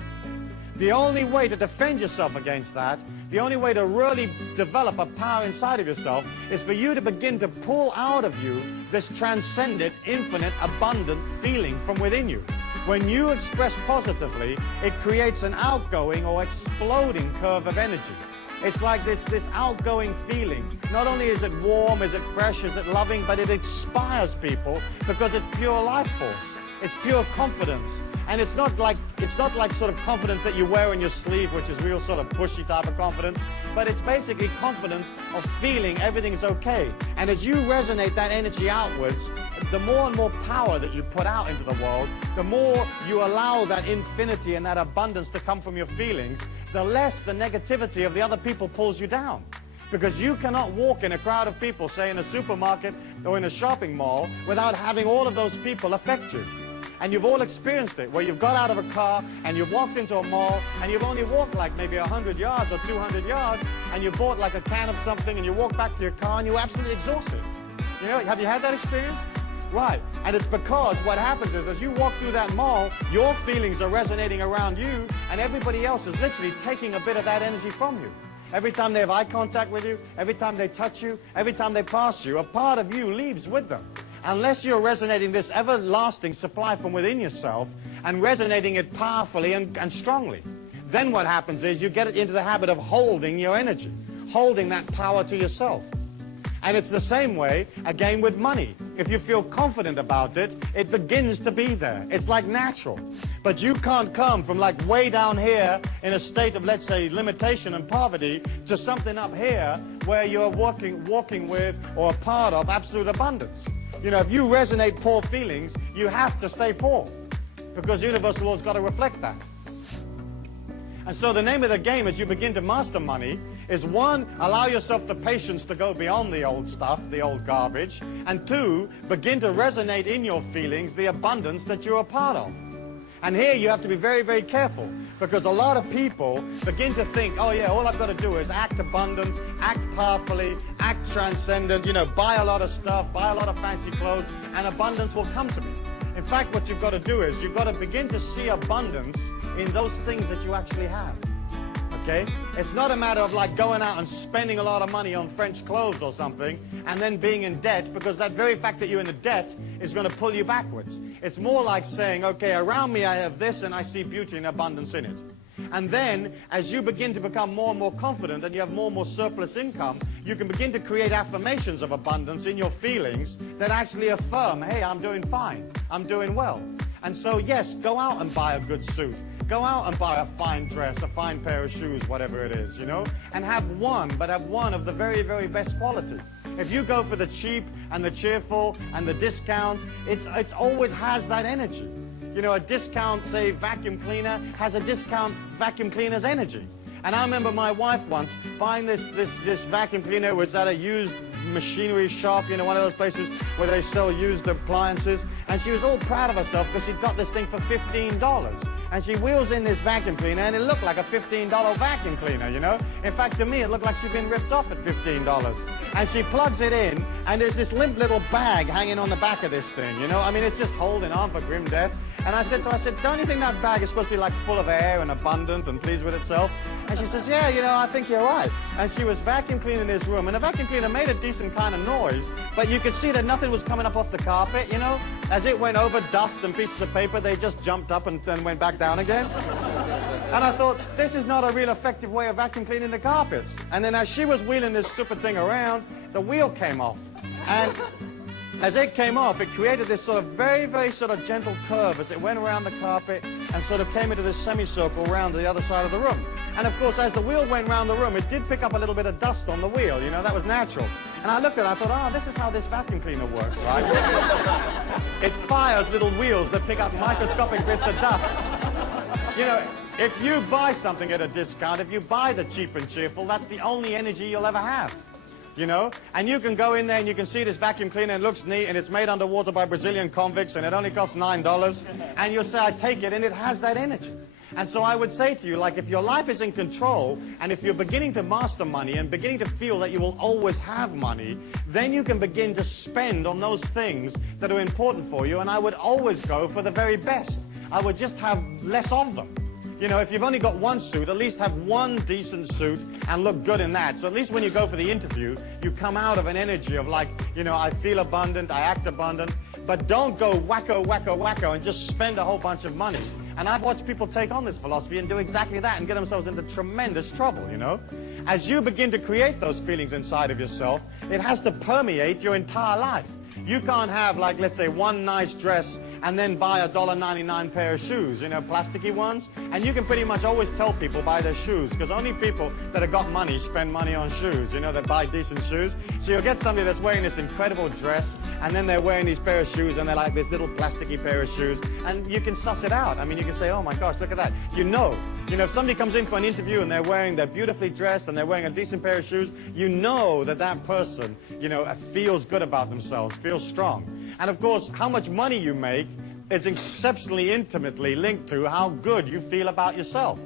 The only way to defend yourself against that, the only way to really develop a power inside of yourself, is for you to begin to pull out of you this transcendent, infinite, abundant feeling from within you. When you express positively, it creates an outgoing or exploding curve of energy. It's like this outgoing feeling. Not only is it warm, is it fresh, is it loving, but it inspires people because it's pure life force. It's pure confidence. And it's not like sort of confidence that you wear on your sleeve, which is real sort of pushy type of confidence, but it's basically confidence of feeling everything's okay. And as you resonate that energy outwards, the more and more power that you put out into the world, the more you allow that infinity and that abundance to come from your feelings, the less the negativity of the other people pulls you down. Because you cannot walk in a crowd of people, say in a supermarket or in a shopping mall, without having all of those people affect you. And you've all experienced it, where you've got out of a car and you've walked into a mall and you've only walked like maybe 100 yards or 200 yards and you bought like a can of something and you walk back to your car and you're absolutely exhausted. You know, have you had that experience? Right. And it's because what happens is as you walk through that mall, your feelings are resonating around you and everybody else is literally taking a bit of that energy from you. Every time they have eye contact with you, every time they touch you, every time they pass you, a part of you leaves with them. Unless you're resonating this everlasting supply from within yourself and resonating it powerfully and strongly, then what happens is you get into the habit of holding your energy, holding that power to yourself. And it's the same way, again, with money. If you feel confident about it, it begins to be there. It's like natural. But you can't come from like way down here in a state of, let's say, limitation and poverty to something up here where you're walking with or a part of absolute abundance. You know, if you resonate poor feelings, you have to stay poor because universal law's got to reflect that. And so the name of the game as you begin to master money is one, allow yourself the patience to go beyond the old stuff, the old garbage, and two, begin to resonate in your feelings the abundance that you're a part of. And here you have to be very, very careful because a lot of people begin to think, oh yeah, all I've got to do is act abundant, act powerfully, act transcendent, you know, buy a lot of stuff, buy a lot of fancy clothes, and abundance will come to me. In fact, what you've got to do is you've got to begin to see abundance in those things that you actually have. Okay? It's not a matter of like going out and spending a lot of money on French clothes or something and then being in debt, because that very fact that you're in a debt is going to pull you backwards. It's more like saying, okay, around me I have this and I see beauty and abundance in it. And then, as you begin to become more and more confident and you have more and more surplus income, you can begin to create affirmations of abundance in your feelings that actually affirm, hey, I'm doing fine, I'm doing well. And so, yes, go out and buy a good suit. Go out and buy a fine dress, a fine pair of shoes, whatever it is, you know, and have one, but have one of the very, very best quality. If you go for the cheap and the cheerful and the discount, it's always has that energy. You know, a discount, say, vacuum cleaner has a discount vacuum cleaner's energy. And I remember my wife once buying this vacuum cleaner. It was at a used machinery shop, you know, one of those places where they sell used appliances. And she was all proud of herself because she'd got this thing for $15. And she wheels in this vacuum cleaner, and it looked like a $15 vacuum cleaner, you know. In fact, to me, it looked like she'd been ripped off at $15. And she plugs it in, and there's this limp little bag hanging on the back of this thing, you know. I mean, it's just holding on for grim death. And I said to her, don't you think that bag is supposed to be like full of air and abundant and pleased with itself? And she says, yeah, you know, I think you're right. And she was vacuum cleaning this room, and the vacuum cleaner made a decent kind of noise, but you could see that nothing was coming up off the carpet, you know. As it went over dust and pieces of paper, they just jumped up and then went back down again. And I thought, this is not a real effective way of vacuum cleaning the carpets. And then as she was wheeling this stupid thing around, the wheel came off. And as it came off, it created this sort of very, very sort of gentle curve as it went around the carpet and sort of came into this semicircle around the other side of the room. And of course, as the wheel went around the room, it did pick up a little bit of dust on the wheel, you know, that was natural. And I looked at it, I thought, oh, this is how this vacuum cleaner works, right? It fires little wheels that pick up microscopic bits of dust. You know, if you buy something at a discount, if you buy the cheap and cheerful, that's the only energy you'll ever have. You know, and you can go in there and you can see this vacuum cleaner, it looks neat and it's made underwater by Brazilian convicts and it only costs $9, and you'll say, I take it, and it has that energy. And so I would say to you, like, if your life is in control and if you're beginning to master money and beginning to feel that you will always have money, then you can begin to spend on those things that are important for you. And I would always go for the very best. I would just have less of them. You know, if you've only got one suit, at least have one decent suit and look good in that. So at least when you go for the interview, you come out of an energy of like, you know, I feel abundant, I act abundant, but don't go wacko, wacko, wacko and just spend a whole bunch of money. And I've watched people take on this philosophy and do exactly that and get themselves into tremendous trouble, you know. As you begin to create those feelings inside of yourself, it has to permeate your entire life. You can't have, like, let's say, one nice dress and then buy a $1.99 pair of shoes, you know, plasticky ones. And you can pretty much always tell people buy their shoes, because only people that have got money spend money on shoes, you know, that buy decent shoes. So you'll get somebody that's wearing this incredible dress, and then they're wearing these pair of shoes, and they're like this little plasticky pair of shoes, and you can suss it out. I mean, you can say, oh my gosh, look at that. You know, if somebody comes in for an interview and they're beautifully dressed and they're wearing a decent pair of shoes, you know that that person, you know, feels good about themselves, feels strong. And of course, how much money you make is exceptionally intimately linked to how good you feel about yourself.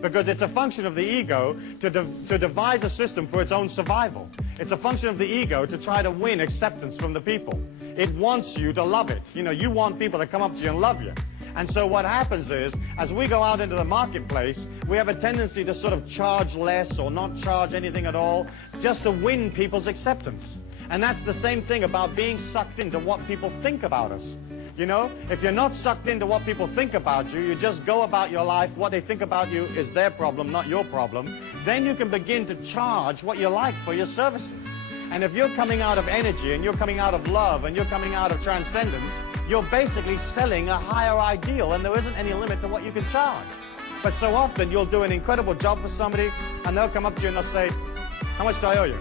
Because it's a function of the ego to devise a system for its own survival. It's a function of the ego to try to win acceptance from the people. It wants you to love it. You know, you want people to come up to you and love you. And so what happens is, as we go out into the marketplace, we have a tendency to sort of charge less or not charge anything at all, just to win people's acceptance. And that's the same thing about being sucked into what people think about us. You know, if you're not sucked into what people think about you, you just go about your life, what they think about you is their problem, not your problem, then you can begin to charge what you like for your services. And if you're coming out of energy, and you're coming out of love, and you're coming out of transcendence, you're basically selling a higher ideal, and there isn't any limit to what you can charge. But so often you'll do an incredible job for somebody, and they'll come up to you and they'll say, how much do I owe you?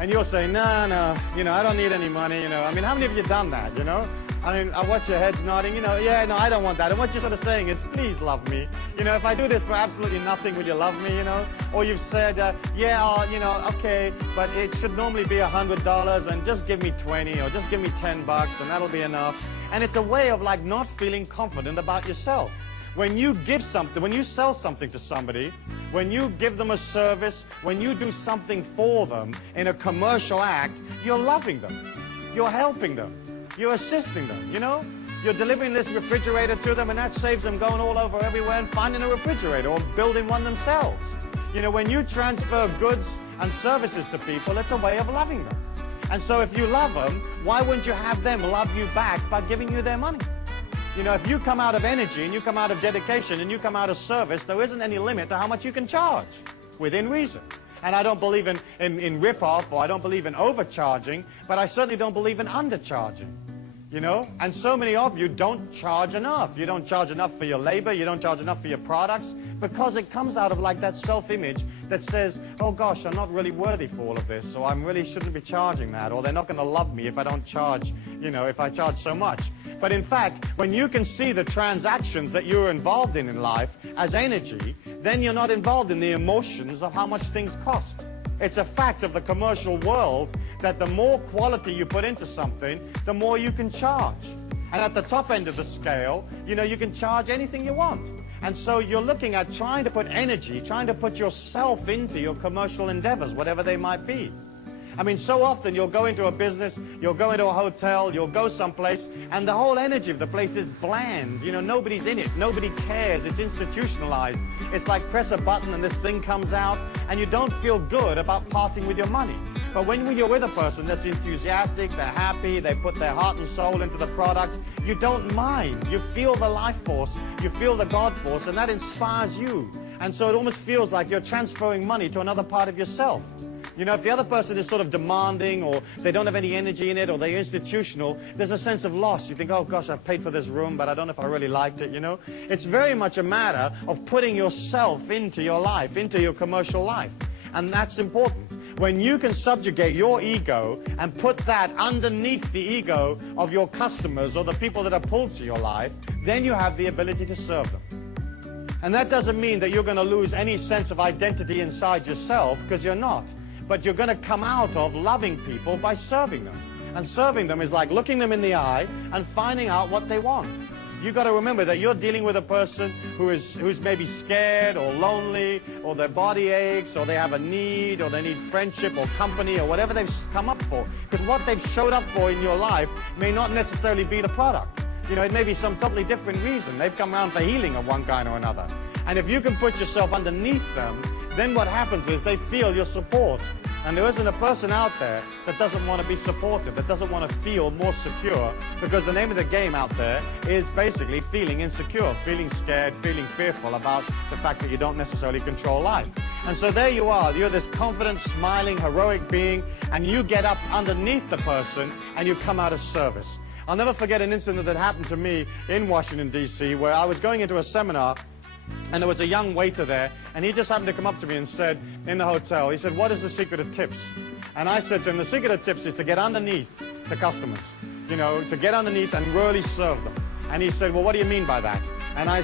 And you'll say, no, you know, I don't need any money, you know. I mean, how many of you done that, you know? I mean, I watch your heads nodding, you know, yeah, no, I don't want that. And what you're sort of saying is, please love me. You know, if I do this for absolutely nothing, will you love me, you know? Or you've said, yeah, you know, okay, but it should normally be $100 and just give me 20 or just give me 10 bucks and that'll be enough. And it's a way of like not feeling confident about yourself. When you give something, when you sell something to somebody, when you give them a service, when you do something for them in a commercial act, you're loving them. You're helping them. You're assisting them, you know? You're delivering this refrigerator to them, and that saves them going all over everywhere and finding a refrigerator or building one themselves. You know, when you transfer goods and services to people, it's a way of loving them. And so if you love them, why wouldn't you have them love you back by giving you their money? You know, if you come out of energy and you come out of dedication and you come out of service, there isn't any limit to how much you can charge, within reason. And I don't believe in rip-off, or I don't believe in overcharging, but I certainly don't believe in undercharging. You know? And so many of you don't charge enough. You don't charge enough for your labor, you don't charge enough for your products, because it comes out of like that self-image that says, oh gosh, I'm not really worthy for all of this, so I really shouldn't be charging that, or they're not going to love me if I don't charge, you know, if I charge so much. But in fact, when you can see the transactions that you're involved in life as energy, then you're not involved in the emotions of how much things cost. It's a fact of the commercial world that the more quality you put into something, the more you can charge. And at the top end of the scale, you know, you can charge anything you want. And so you're looking at trying to put energy, trying to put yourself into your commercial endeavors, whatever they might be. I mean, so often you'll go into a business, you'll go into a hotel, you'll go someplace, and the whole energy of the place is bland. You know, nobody's in it, nobody cares, it's institutionalized. It's like press a button and this thing comes out, and you don't feel good about parting with your money. But when you're with a person that's enthusiastic, they're happy, they put their heart and soul into the product, you don't mind. You feel the life force, you feel the God force, and that inspires you. And so it almost feels like you're transferring money to another part of yourself. You know, if the other person is sort of demanding, or they don't have any energy in it, or they're institutional, there's a sense of loss. You think, oh gosh, I've paid for this room, but I don't know if I really liked it, you know. It's very much a matter of putting yourself into your life, into your commercial life. And that's important. When you can subjugate your ego and put that underneath the ego of your customers or the people that are pulled to your life, then you have the ability to serve them. And that doesn't mean that you're going to lose any sense of identity inside yourself, because you're not. But you're going to come out of loving people by serving them. And serving them is like looking them in the eye and finding out what they want. You've got to remember that you're dealing with a person who's maybe scared or lonely, or their body aches, or they have a need, or they need friendship or company, or whatever they've come up for. Because what they've showed up for in your life may not necessarily be the product. You know, it may be some totally different reason. They've come around for healing of one kind or another. And if you can put yourself underneath them, then what happens is they feel your support. And there isn't a person out there that doesn't want to be supported, that doesn't want to feel more secure, because the name of the game out there is basically feeling insecure, feeling scared, feeling fearful about the fact that you don't necessarily control life. And so there you are, you're this confident, smiling, heroic being, and you get up underneath the person and you come out of service. I'll never forget an incident that happened to me in Washington, D.C., where I was going into a seminar, and there was a young waiter there, and he just happened to come up to me and said, in the hotel, he said, what is the secret of tips? And I said to him, the secret of tips is to get underneath the customers, you know, to get underneath and really serve them. And he said, well, what do you mean by that? And I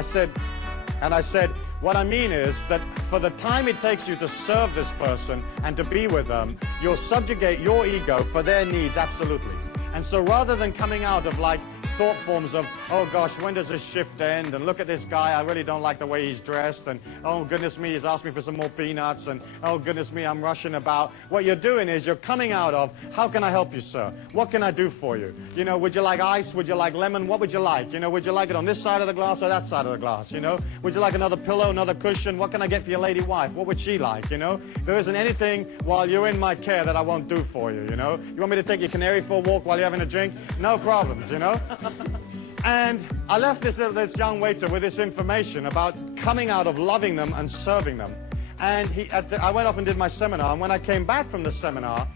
said, what I mean is that for the time it takes you to serve this person and to be with them, you'll subjugate your ego for their needs, absolutely. And so rather than coming out of like thought forms of, oh gosh, when does this shift end? And look at this guy, I really don't like the way he's dressed. And oh goodness me, he's asked me for some more peanuts. And oh goodness me, I'm rushing about. What you're doing is you're coming out of, how can I help you, sir? What can I do for you? You know, would you like ice? Would you like lemon? What would you like? You know, would you like it on this side of the glass or that side of the glass? You know, would you like another pillow, another cushion? What can I get for your lady wife? What would she like? You know, there isn't anything while you're in my care that I won't do for you. You know, you want me to take your canary for a walk while you're having a drink? No problems, you know. And I left this young waiter with this information about coming out of loving them and serving them. And I went off and did my seminar, and when I came back from the seminar,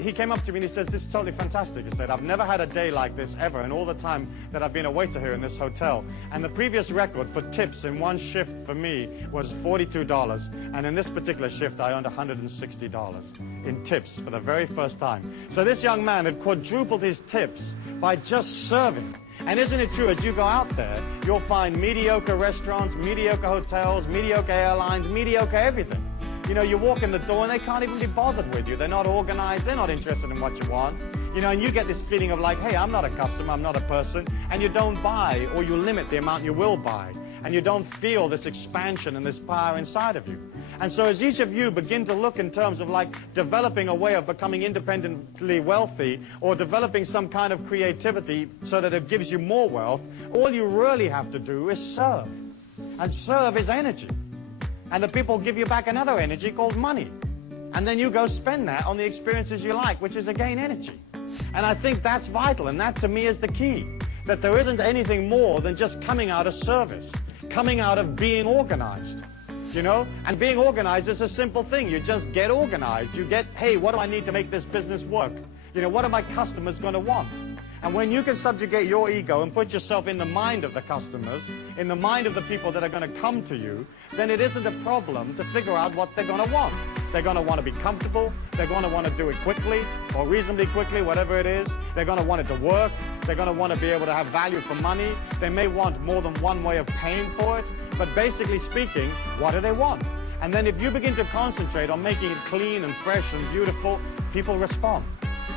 he came up to me and he says, this is totally fantastic. He said, I've never had a day like this ever in all the time that I've been a waiter here in this hotel. And the previous record for tips in one shift for me was $42. And in this particular shift, I earned $160 in tips for the very first time. So this young man had quadrupled his tips by just serving. And isn't it true, as you go out there, you'll find mediocre restaurants, mediocre hotels, mediocre airlines, mediocre everything. You know, you walk in the door and they can't even be bothered with you. They're not organized, they're not interested in what you want. You know, and you get this feeling of like, hey, I'm not a customer, I'm not a person, and you don't buy, or you limit the amount you will buy. And you don't feel this expansion and this power inside of you. And so as each of you begin to look in terms of like developing a way of becoming independently wealthy or developing some kind of creativity so that it gives you more wealth, all you really have to do is serve. And serve is energy. And the people give you back another energy called money. And then you go spend that on the experiences you like, which is again energy. And I think that's vital, and that to me is the key. That there isn't anything more than just coming out of service, coming out of being organized. You know, and being organized is a simple thing. You just get organized. You get, hey, what do I need to make this business work? You know, what are my customers going to want? And when you can subjugate your ego and put yourself in the mind of the customers, in the mind of the people that are going to come to you, then it isn't a problem to figure out what they're going to want. They're going to want to be comfortable. They're going to want to do it quickly or reasonably quickly, whatever it is. They're going to want it to work. They're going to want to be able to have value for money. They may want more than one way of paying for it. But basically speaking, what do they want? And then if you begin to concentrate on making it clean and fresh and beautiful, people respond.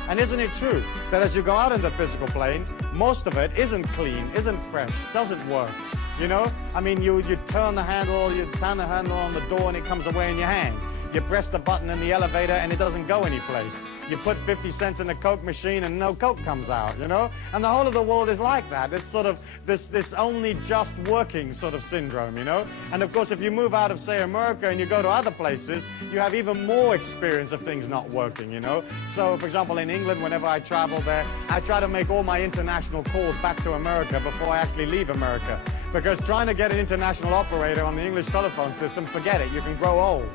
And isn't it true that as you go out in the physical plane, most of it isn't clean, isn't fresh, doesn't work? You know? I mean, you turn the handle on the door and it comes away in your hand. You press the button in the elevator and it doesn't go anyplace. You put 50 cents in the Coke machine and no Coke comes out, you know? And the whole of the world is like that. It's sort of this only just working sort of syndrome, you know? And of course, if you move out of, say, America and you go to other places, you have even more experience of things not working, you know? So, for example, in England, whenever I travel there, I try to make all my international calls back to America before I actually leave America. Because trying to get an international operator on the English telephone system, forget it, you can grow old.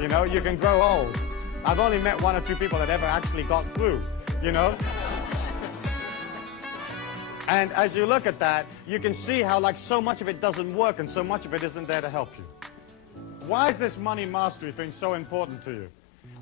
You know, you can grow old. I've only met one or two people that ever actually got through, you know? And as you look at that, you can see how like so much of it doesn't work and so much of it isn't there to help you. Why is this money mastery thing so important to you?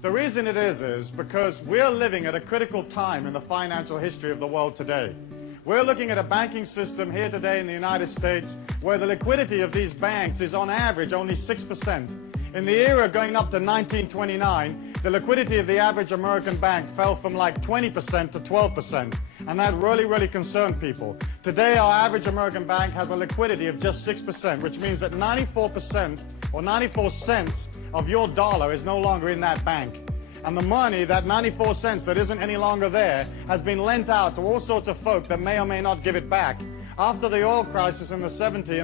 The reason it is because we're living at a critical time in the financial history of the world today. We're looking at a banking system here today in the United States where the liquidity of these banks is on average only 6%. In the era going up to 1929, the liquidity of the average American bank fell from like 20% to 12%. And that really concerned people. Today, our average American bank has a liquidity of just 6%, which means that 94% or 94 cents of your dollar is no longer in that bank. And the money, that 94 cents that isn't any longer there, has been lent out to all sorts of folk that may or may not give it back. After the oil crisis in the 70s and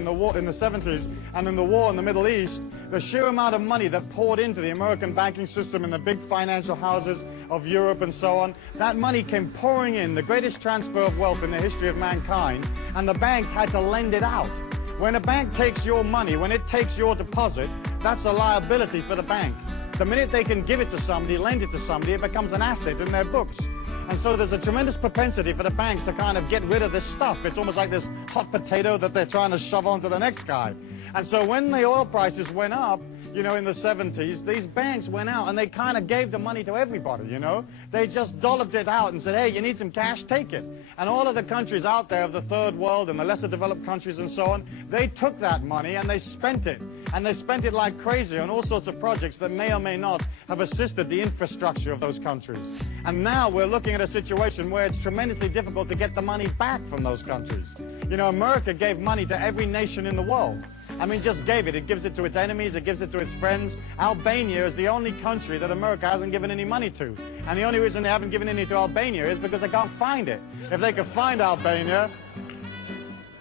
in the war in the Middle East, the sheer amount of money that poured into the American banking system and the big financial houses of Europe and so on, that money came pouring in, the greatest transfer of wealth in the history of mankind, and the banks had to lend it out. When a bank takes your money, when it takes your deposit, that's a liability for the bank. The minute they can give it to somebody, lend it to somebody, it becomes an asset in their books. And so there's a tremendous propensity for the banks to kind of get rid of this stuff. It's almost like this hot potato that they're trying to shove onto the next guy. And so when the oil prices went up, you know, in the 70s, these banks went out and they kind of gave the money to everybody, you know. They just dolloped it out and said, hey, you need some cash, take it. And all of the countries out there of the third world and the lesser developed countries and so on, they took that money and they spent it. And they spent it like crazy on all sorts of projects that may or may not have assisted the infrastructure of those countries. And now we're looking at a situation where it's tremendously difficult to get the money back from those countries. You know, America gave money to every nation in the world. I mean, just gave it. It gives it to its enemies. It gives it to its friends. Albania is the only country that America hasn't given any money to. And the only reason they haven't given any to Albania is because they can't find it. If they could find Albania,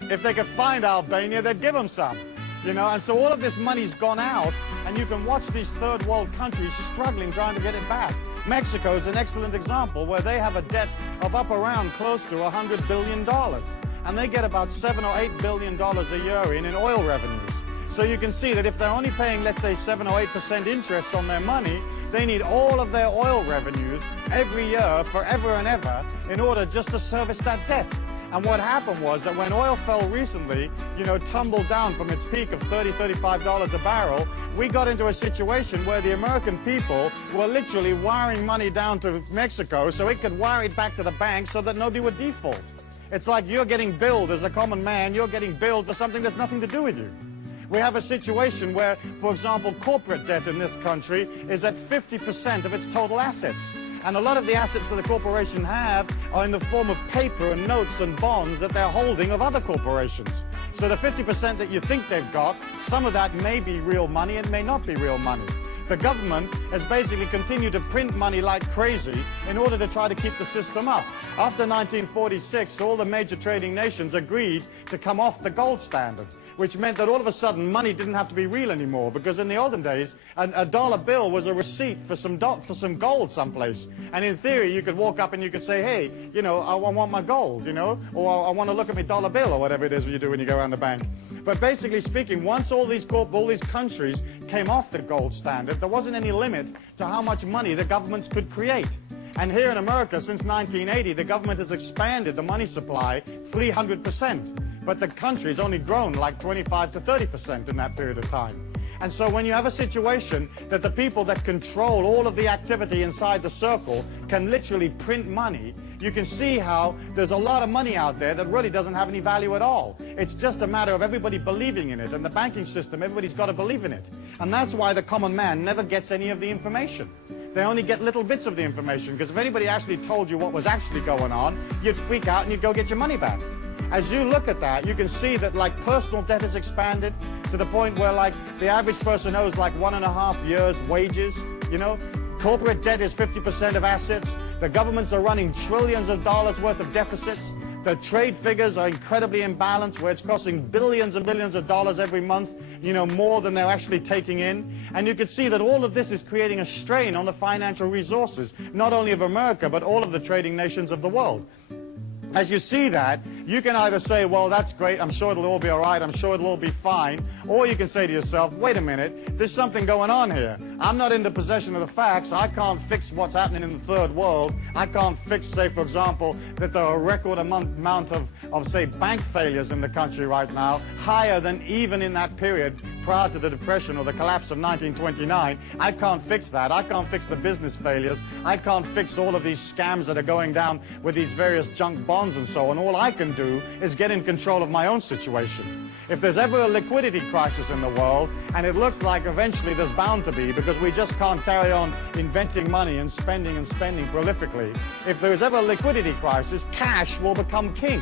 they'd give them some. You know, and so all of this money's gone out, and you can watch these third world countries struggling trying to get it back. Mexico is an excellent example where they have a debt of up around close to $100 billion. And they get about $7 or $8 billion a year in oil revenues. So you can see that if they're only paying, let's say, 7 or 8% interest on their money, they need all of their oil revenues every year, forever and ever, in order just to service that debt. And what happened was that when oil fell recently, you know, tumbled down from its peak of $30, $35 a barrel, we got into a situation where the American people were literally wiring money down to Mexico so it could wire it back to the bank so that nobody would default. It's like you're getting billed as a common man, you're getting billed for something that's nothing to do with you. We have a situation where, for example, corporate debt in this country is at 50% of its total assets. And a lot of the assets that the corporation have are in the form of paper and notes and bonds that they're holding of other corporations. So the 50% that you think they've got, some of that may be real money and may not be real money. The government has basically continued to print money like crazy in order to try to keep the system up. After 1946, all the major trading nations agreed to come off the gold standard, which meant that all of a sudden money didn't have to be real anymore, because in the olden days a dollar bill was a receipt for some gold someplace, and in theory you could walk up and you could say, hey, you know, I want my gold, you know, or I want to look at my dollar bill, or whatever it is you do when you go around the bank. But basically speaking, once all these countries came off the gold standard, there wasn't any limit to how much money the governments could create. And here in America, since 1980, the government has expanded the money supply 300%. But the country's only grown like 25 to 30% in that period of time. And so when you have a situation that the people that control all of the activity inside the circle can literally print money, you can see how there's a lot of money out there that really doesn't have any value at all. It's just a matter of everybody believing in it, and the banking system, everybody's got to believe in it. And that's why the common man never gets any of the information. They only get little bits of the information, because if anybody actually told you what was actually going on, you'd freak out and you'd go get your money back. As you look at that, you can see that like personal debt has expanded to the point where like the average person owes like 1.5 years' wages, you know. Corporate debt is 50% of assets. The governments are running trillions of dollars worth of deficits. The trade figures are incredibly imbalanced, where it's costing billions and billions of dollars every month, you know, more than they're actually taking in. And you can see that all of this is creating a strain on the financial resources, not only of America, but all of the trading nations of the world. As you see that, you can either say, well, that's great, I'm sure it'll all be all right, I'm sure it'll all be fine, or you can say to yourself, wait a minute, there's something going on here. I'm not in the possession of the facts. I can't fix what's happening in the third world. I can't fix, say, for example, that there are a record amount of, say, bank failures in the country right now, higher than even in that period prior to the Depression or the collapse of 1929. I can't fix that. I can't fix the business failures. I can't fix all of these scams that are going down with these various junk bonds and so on. All I can do is get in control of my own situation. If there's ever a liquidity crisis in the world, and it looks like eventually there's bound to be, because we just can't carry on inventing money and spending prolifically, if there's ever a liquidity crisis, cash will become king.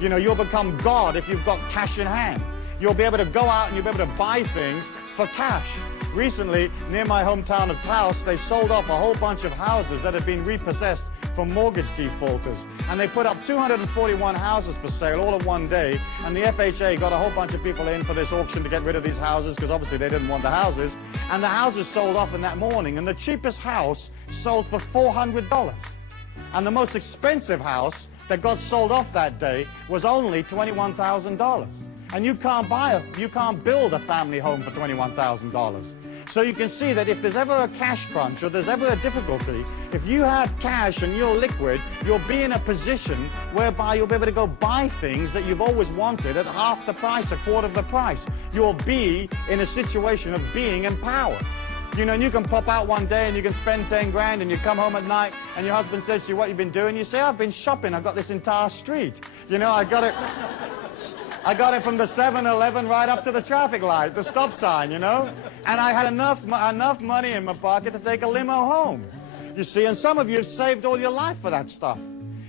You know, you'll become God if you've got cash in hand. You'll be able to go out and you'll be able to buy things for cash. Recently, near my hometown of Taos, they sold off a whole bunch of houses that had been repossessed from mortgage defaulters. And they put up 241 houses for sale all in one day. And the FHA got a whole bunch of people in for this auction to get rid of these houses, because obviously they didn't want the houses. And the houses sold off in that morning. And the cheapest house sold for $400. And the most expensive house that got sold off that day was only $21,000. And you can't build a family home for $21,000. So you can see that if there's ever a cash crunch or there's ever a difficulty, if you have cash and you're liquid, you'll be in a position whereby you'll be able to go buy things that you've always wanted at half the price, a quarter of the price. You'll be in a situation of being empowered. You know, and you can pop out one day and you can spend 10 grand and you come home at night and your husband says to you, what you've been doing? You say, I've been shopping, I've got this entire street. You know, I got it from the 7-Eleven right up to the traffic light, the stop sign, you know? And I had enough money in my pocket to take a limo home. You see, and some of you have saved all your life for that stuff.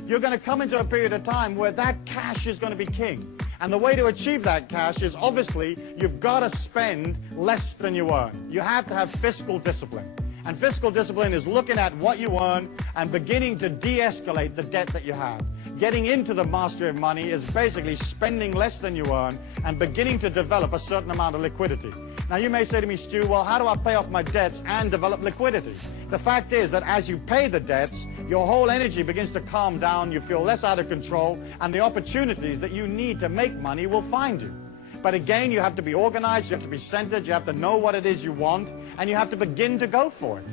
You're going to come into a period of time where that cash is going to be king. And the way to achieve that cash is obviously you've got to spend less than you earn. You have to have fiscal discipline. And fiscal discipline is looking at what you earn and beginning to de-escalate the debt that you have. Getting into the mastery of money is basically spending less than you earn and beginning to develop a certain amount of liquidity. Now you may say to me, Stu, well, how do I pay off my debts and develop liquidity? The fact is that as you pay the debts, your whole energy begins to calm down, you feel less out of control, and the opportunities that you need to make money will find you. But again, you have to be organized, you have to be centered, you have to know what it is you want, and you have to begin to go for it.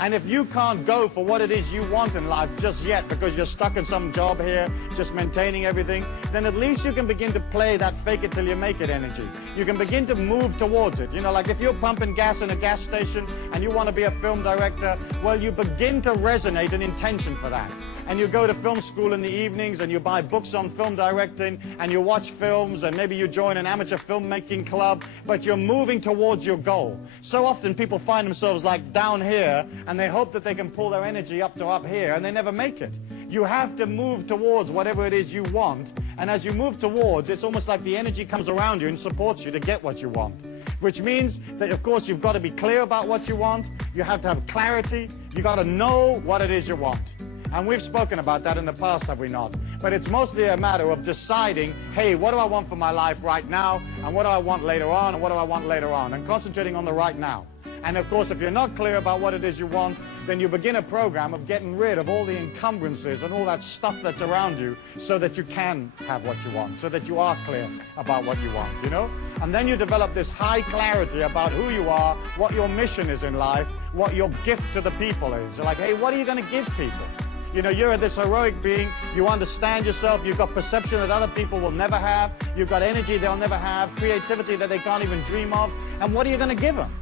And if you can't go for what it is you want in life just yet because you're stuck in some job here, just maintaining everything, then at least you can begin to play that fake it till you make it energy. You can begin to move towards it. You know, like if you're pumping gas in a gas station and you want to be a film director, well, you begin to resonate an intention for that. And you go to film school in the evenings and you buy books on film directing and you watch films and maybe you join an amateur filmmaking club, but you're moving towards your goal. So often people find themselves like down here and they hope that they can pull their energy up to up here and they never make it. You have to move towards whatever it is you want, and as you move towards, it's almost like the energy comes around you and supports you to get what you want. Which means that, of course, you've got to be clear about what you want, you have to have clarity, you've got to know what it is you want. And we've spoken about that in the past, have we not? But it's mostly a matter of deciding, hey, what do I want for my life right now, and what do I want later on, and what do I want later on, and concentrating on the right now. And of course, if you're not clear about what it is you want, then you begin a program of getting rid of all the encumbrances and all that stuff that's around you so that you can have what you want, so that you are clear about what you want, you know? And then you develop this high clarity about who you are, what your mission is in life, what your gift to the people is. You're like, hey, what are you going to give people? You know, you're this heroic being, you understand yourself, you've got perception that other people will never have, you've got energy they'll never have, creativity that they can't even dream of, and what are you going to give them?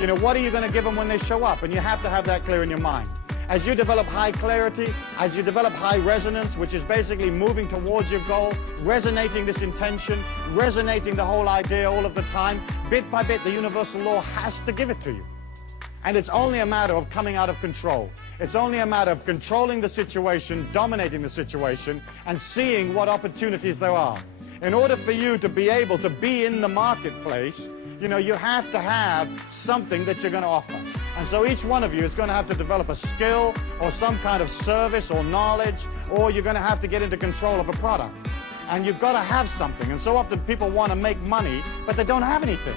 You know, what are you going to give them when they show up? And you have to have that clear in your mind. As you develop high clarity, as you develop high resonance, which is basically moving towards your goal, resonating this intention, resonating the whole idea all of the time, bit by bit, the universal law has to give it to you. And it's only a matter of coming out of control. It's only a matter of controlling the situation, dominating the situation, and seeing what opportunities there are. In order for you to be able to be in the marketplace, you know, you have to have something that you're going to offer. And so each one of you is going to have to develop a skill or some kind of service or knowledge, or you're going to have to get into control of a product. And you've got to have something. And so often people want to make money, but they don't have anything.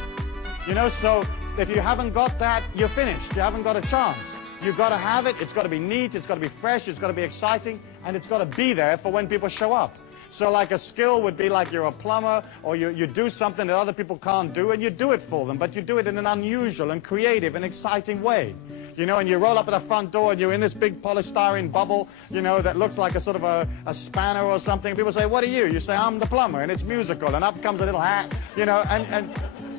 You know, so if you haven't got that, you're finished. You haven't got a chance. You've got to have it. It's got to be neat. It's got to be fresh. It's got to be exciting. And it's got to be there for when people show up. So like a skill would be like you're a plumber, or you do something that other people can't do, and you do it for them, but you do it in an unusual and creative and exciting way. You know, and you roll up at the front door and you're in this big polystyrene bubble, you know, that looks like a sort of a spanner or something. People say, what are you? You say, I'm the plumber, and it's musical, and up comes a little hat, you know,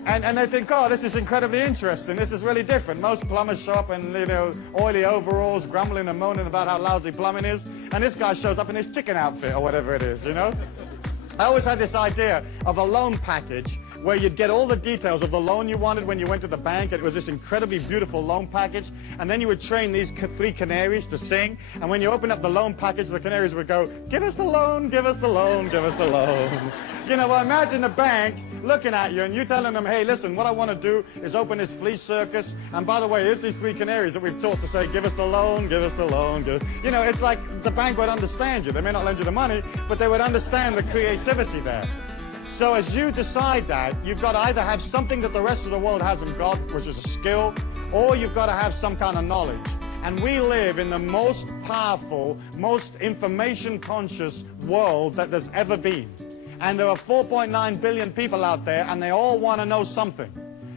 and they think, oh, this is incredibly interesting. This is really different. Most plumbers show up in, you know, oily overalls, grumbling and moaning about how lousy plumbing is. And this guy shows up in his chicken outfit or whatever it is, you know. I always had this idea of a loan package where you'd get all the details of the loan you wanted when you went to the bank. It was this incredibly beautiful loan package. And then you would train these 3 canaries to sing. And when you open up the loan package, the canaries would go, give us the loan, give us the loan, give us the loan. You know, well, imagine the bank looking at you and you telling them, hey, listen, what I want to do is open this flea circus. And by the way, here's these 3 canaries that we've taught to say, give us the loan, give us the loan. You know, it's like the bank would understand you. They may not lend you the money, but they would understand the creativity there. So as you decide that, you've got to either have something that the rest of the world hasn't got, which is a skill, or you've got to have some kind of knowledge. And we live in the most powerful, most information-conscious world that there's ever been. And there are 4.9 billion people out there, and they all want to know something.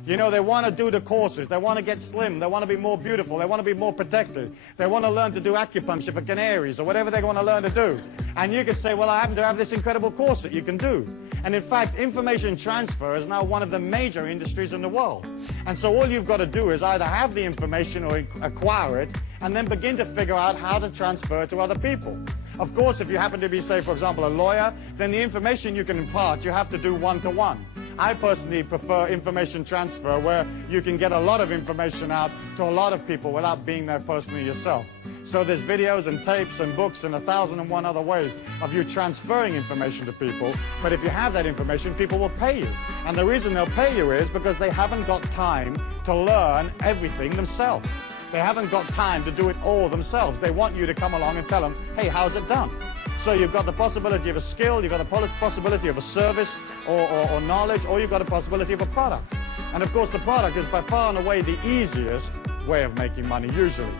You know, they want to do the courses. They want to get slim. They want to be more beautiful. They want to be more protected. They want to learn to do acupuncture for canaries or whatever they want to learn to do. And you can say, well, I happen to have this incredible course that you can do. And in fact, information transfer is now one of the major industries in the world. And so all you've got to do is either have the information or acquire it, and then begin to figure out how to transfer it to other people. Of course, if you happen to be, say, for example, a lawyer, then the information you can impart, you have to do one-to-one. I personally prefer information transfer where you can get a lot of information out to a lot of people without being there personally yourself. So there's videos and tapes and books and 1,001 other ways of you transferring information to people. But if you have that information, people will pay you. And the reason they'll pay you is because they haven't got time to learn everything themselves. They haven't got time to do it all themselves. They want you to come along and tell them, hey, how's it done? So you've got the possibility of a skill, you've got the possibility of a service or knowledge, or you've got a possibility of a product. And of course the product is by far and away the easiest way of making money usually,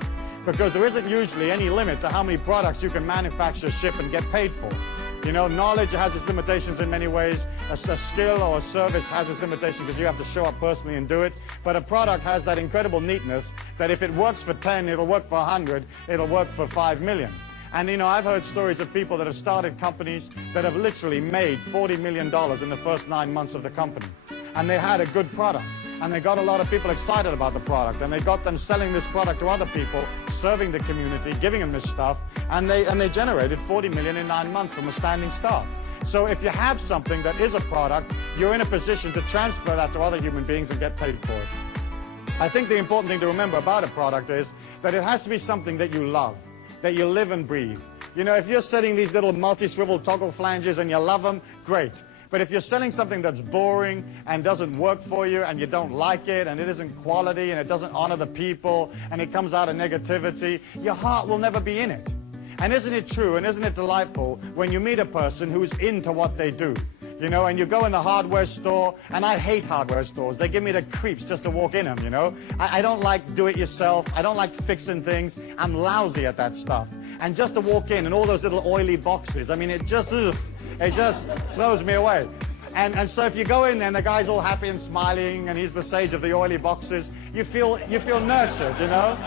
because there isn't usually any limit to how many products you can manufacture, ship, and get paid for. You know, knowledge has its limitations in many ways. A skill or a service has its limitations because you have to show up personally and do it. But a product has that incredible neatness that if it works for 10, it'll work for 100, it'll work for 5 million. And, you know, I've heard stories of people that have started companies that have literally made $40 million in the first 9 months of the company. And they had a good product. And they got a lot of people excited about the product. And they got them selling this product to other people, serving the community, giving them this stuff. And they generated 40 million in 9 months from a standing start. So if you have something that is a product, you're in a position to transfer that to other human beings and get paid for it. I think the important thing to remember about a product is that it has to be something that you love, that you live and breathe. You know, if you're setting these little multi-swivel toggle flanges and you love them, great. But if you're selling something that's boring and doesn't work for you and you don't like it and it isn't quality and it doesn't honor the people and it comes out of negativity, your heart will never be in it. And isn't it true and isn't it delightful when you meet a person who's into what they do? You know, and you go in the hardware store, and I hate hardware stores. They give me the creeps just to walk in them, you know. I don't like do-it-yourself. I don't like fixing things. I'm lousy at that stuff. And just to walk in and all those little oily boxes, I mean, it just blows me away. And so if you go in there and the guy's all happy and smiling and he's the sage of the oily boxes, you feel nurtured, you know.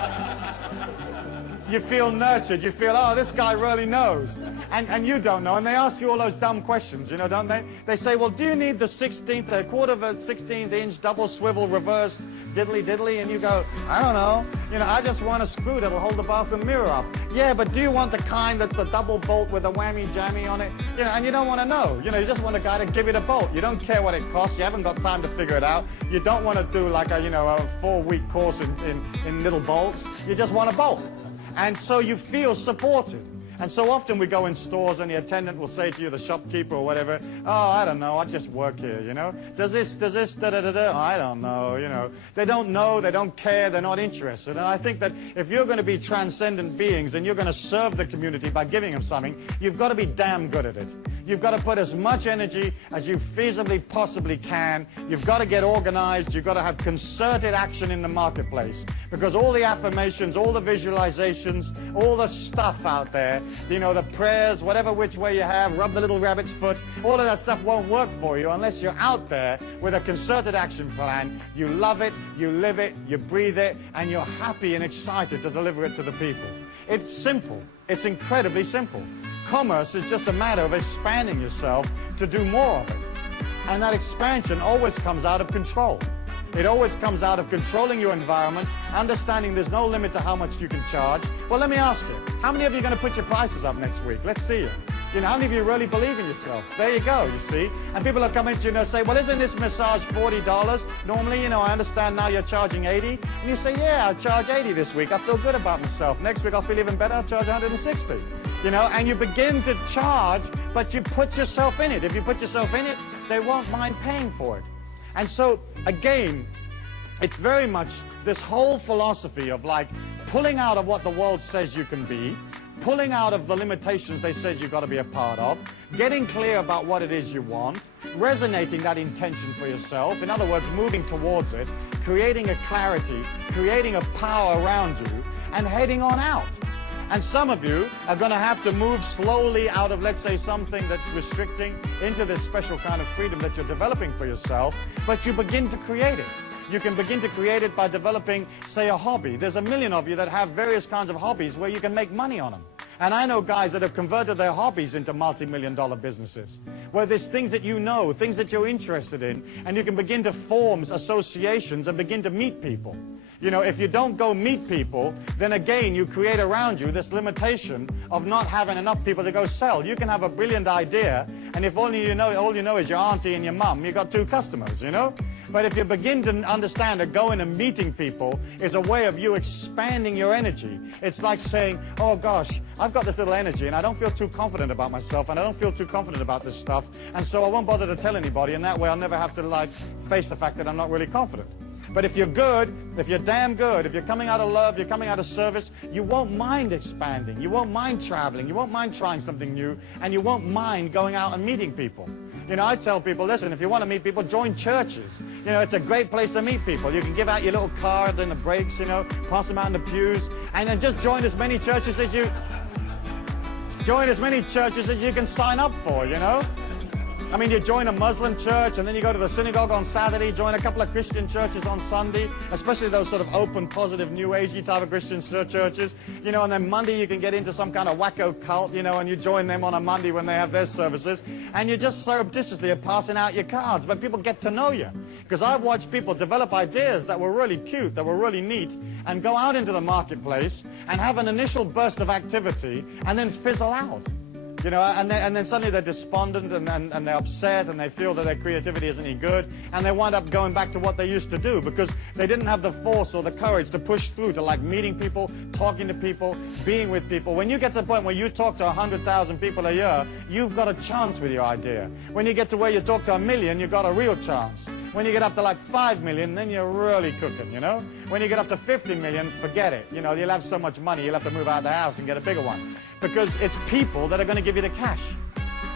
You feel nurtured. You feel, oh, this guy really knows. And you don't know. And they ask you all those dumb questions, you know, don't they? They say, well, do you need the quarter of a 16th inch double swivel reverse diddly? And you go, I don't know. You know, I just want a screw that'll hold the bathroom mirror up. Yeah, but do you want the kind that's the double bolt with a whammy jammy on it? You know, and you don't want to know. You know, you just want a guy to give you the bolt. You don't care what it costs. You haven't got time to figure it out. You don't want to do like a 4-week course in little bolts. You just want a bolt. And so you feel supported. And so often we go in stores and the attendant will say to you, the shopkeeper or whatever, oh, I don't know, I just work here, you know. Does this, da-da-da-da, I don't know, you know. They don't care, they're not interested. And I think that if you're going to be transcendent beings and you're going to serve the community by giving them something, you've got to be damn good at it. You've got to put as much energy as you feasibly possibly can. You've got to get organized. You've got to have concerted action in the marketplace. Because all the affirmations, all the visualizations, all the stuff out there, you know, the prayers, whatever which way you have, rub the little rabbit's foot, all of that stuff won't work for you unless you're out there with a concerted action plan. You love it, you live it, you breathe it, and you're happy and excited to deliver it to the people. It's simple. It's incredibly simple. Commerce is just a matter of expanding yourself to do more of it. And that expansion always comes out of control. It always comes out of controlling your environment, understanding there's no limit to how much you can charge. Well, let me ask you, how many of you are going to put your prices up next week? Let's see you. You know, how many of you really believe in yourself? There you go, you see. And people will come into you and they'll say, well, isn't this massage $40? Normally, you know, I understand now you're charging $80. And you say, yeah, I'll charge $80 this week. I feel good about myself. Next week, I'll feel even better. I'll charge $160. You know, and you begin to charge, but you put yourself in it. If you put yourself in it, they won't mind paying for it. And so, again, it's very much this whole philosophy of like pulling out of what the world says you can be, pulling out of the limitations they said you've got to be a part of, getting clear about what it is you want, resonating that intention for yourself, in other words, moving towards it, creating a clarity, creating a power around you, and heading on out. And some of you are going to have to move slowly out of, let's say, something that's restricting into this special kind of freedom that you're developing for yourself, but you begin to create it. You can begin to create it by developing, say, a hobby. There's a million of you that have various kinds of hobbies where you can make money on them. And I know guys that have converted their hobbies into multi-million-dollar businesses, where there's things that you know, things that you're interested in, and you can begin to form associations and begin to meet people. You know, if you don't go meet people, then again, you create around you this limitation of not having enough people to go sell. You can have a brilliant idea, and if all you know is your auntie and your mum, you've got 2 customers, you know? But if you begin to understand that going and meeting people is a way of you expanding your energy, it's like saying, oh gosh, I've got this little energy and I don't feel too confident about myself and I don't feel too confident about this stuff, and so I won't bother to tell anybody, and that way I'll never have to like face the fact that I'm not really confident. But if you're good, if you're damn good, if you're coming out of love, you're coming out of service, you won't mind expanding, you won't mind traveling, you won't mind trying something new, and you won't mind going out and meeting people. You know, I tell people, listen, if you want to meet people, join churches. You know, it's a great place to meet people. You can give out your little card in the breaks, you know, pass them out in the pews, and then just join as many churches as you can sign up for, you know. I mean, you join a Muslim church, and then you go to the synagogue on Saturday, join a couple of Christian churches on Sunday, especially those sort of open, positive, New Agey type of Christian churches, you know, and then Monday you can get into some kind of wacko cult, you know, and you join them on a Monday when they have their services, and you just surreptitiously are passing out your cards, but people get to know you. Because I've watched people develop ideas that were really cute, that were really neat, and go out into the marketplace and have an initial burst of activity and then fizzle out. You know, and then suddenly they're despondent and they're upset and they feel that their creativity isn't any good, and they wind up going back to what they used to do because they didn't have the force or the courage to push through to like meeting people, talking to people, being with people. When you get to the point where you talk to 100,000 people a year, you've got a chance with your idea. When you get to where you talk to 1 million, you've got a real chance. When you get up to like 5 million, then you're really cooking, you know? When you get up to 50 million, forget it. You know, you'll have so much money, you'll have to move out of the house and get a bigger one. Because it's people that are going to give you the cash.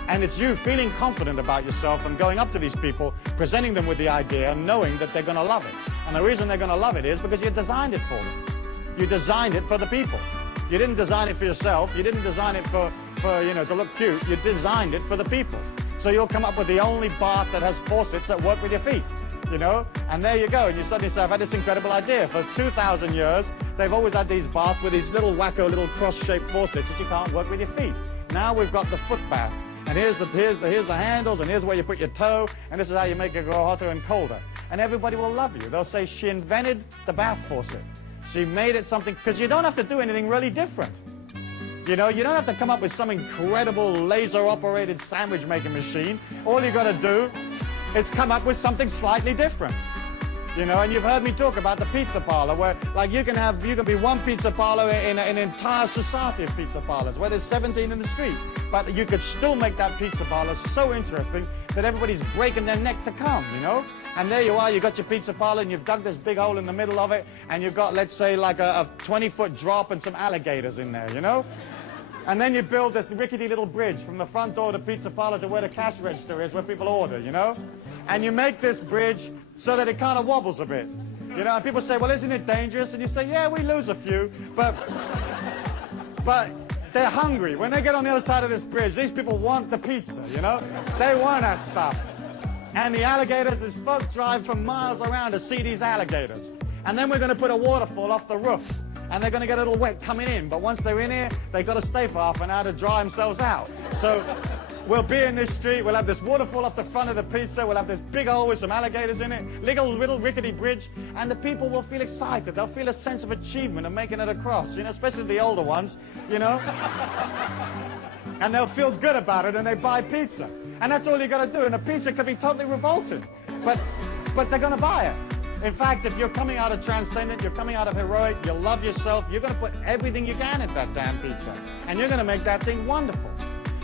And it's you feeling confident about yourself and going up to these people, presenting them with the idea, and knowing that they're going to love it. And the reason they're going to love it is because you designed it for them. You designed it for the people. You didn't design it for yourself. You didn't design it for you know, to look cute. You designed it for the people. So you'll come up with the only bath that has faucets that work with your feet, you know? And there you go. And you suddenly say, I've had this incredible idea. For 2,000 years, they've always had these baths with these little wacko little cross-shaped faucets that you can't work with your feet. Now we've got the foot bath. And here's the handles, and here's where you put your toe, and this is how you make it go hotter and colder. And everybody will love you. They'll say, she invented the bath faucet. She made it something, because you don't have to do anything really different. You know, you don't have to come up with some incredible laser-operated sandwich-making machine. All you got to do is come up with something slightly different. You know, and you've heard me talk about the pizza parlor, where, like, you can be one pizza parlor in an entire society of pizza parlors, where there's 17 in the street. But you could still make that pizza parlor so interesting that everybody's breaking their neck to come, you know? And there you are, you got your pizza parlor, and you've dug this big hole in the middle of it, and you've got, let's say, like a 20-foot drop and some alligators in there, you know? And then you build this rickety little bridge from the front door of the pizza parlor to where the cash register is, where people order, you know? And you make this bridge so that it kind of wobbles a bit. You know, and people say, well, isn't it dangerous? And you say, yeah, we lose a few, but they're hungry. When they get on the other side of this bridge, these people want the pizza, you know? They want that stuff. And the alligators, as folks drive from miles around to see these alligators. And then we're going to put a waterfall off the roof. And they're going to get a little wet coming in. But once they're in here, they've got to stay for half an hour to dry themselves out. So we'll be in this street. We'll have this waterfall off the front of the pizza. We'll have this big hole with some alligators in it. Little rickety bridge. And the people will feel excited. They'll feel a sense of achievement of making it across. You know, especially the older ones, you know. And they'll feel good about it, and they buy pizza. And that's all you got to do. And the pizza could be totally revolting. But they're going to buy it. In fact, if you're coming out of transcendent, you're coming out of heroic, you love yourself, you're going to put everything you can in that damn pizza. And you're going to make that thing wonderful.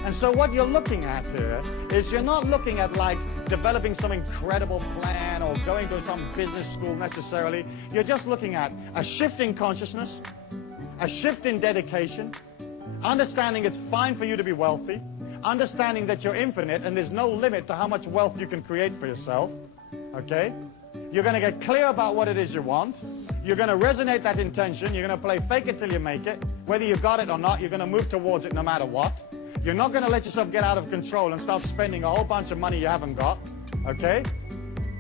And so what you're looking at here is you're not looking at like developing some incredible plan or going to some business school necessarily. You're just looking at a shift in consciousness, a shift in dedication, understanding it's fine for you to be wealthy, understanding that you're infinite and there's no limit to how much wealth you can create for yourself, okay? You're going to get clear about what it is you want. You're going to resonate that intention. You're going to play fake it till you make it. Whether you got it or not, you're going to move towards it no matter what. You're not going to let yourself get out of control and start spending a whole bunch of money you haven't got, okay?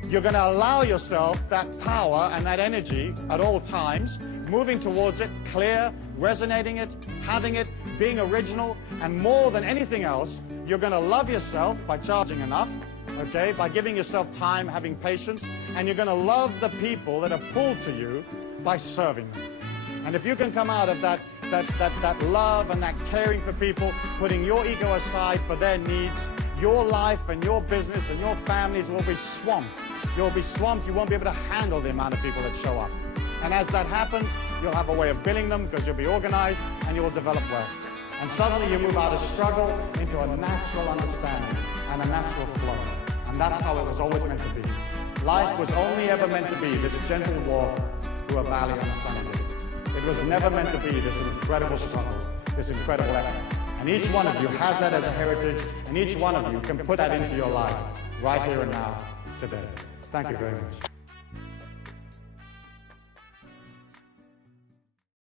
You're going to allow yourself that power and that energy at all times, moving towards it, clear, resonating it, having it, being original, and more than anything else, you're going to love yourself by charging enough, okay, by giving yourself time, having patience, and you're going to love the people that are pulled to you by serving them. And if you can come out of that love and that caring for people, putting your ego aside for their needs, your life and your business and your families will be swamped. You'll be swamped. You won't be able to handle the amount of people that show up. And as that happens, you'll have a way of billing them because you'll be organized and you will develop wealth. And suddenly you move out of struggle into a natural understanding and a natural flow. And that's how it was always meant to be. Life was only ever meant to be this gentle walk through a valley on a sunny day. It was never meant to be this incredible struggle, this incredible effort. And each one of you has that as a heritage, and each one of you can put that into your life right here and now, today. Thank you very much.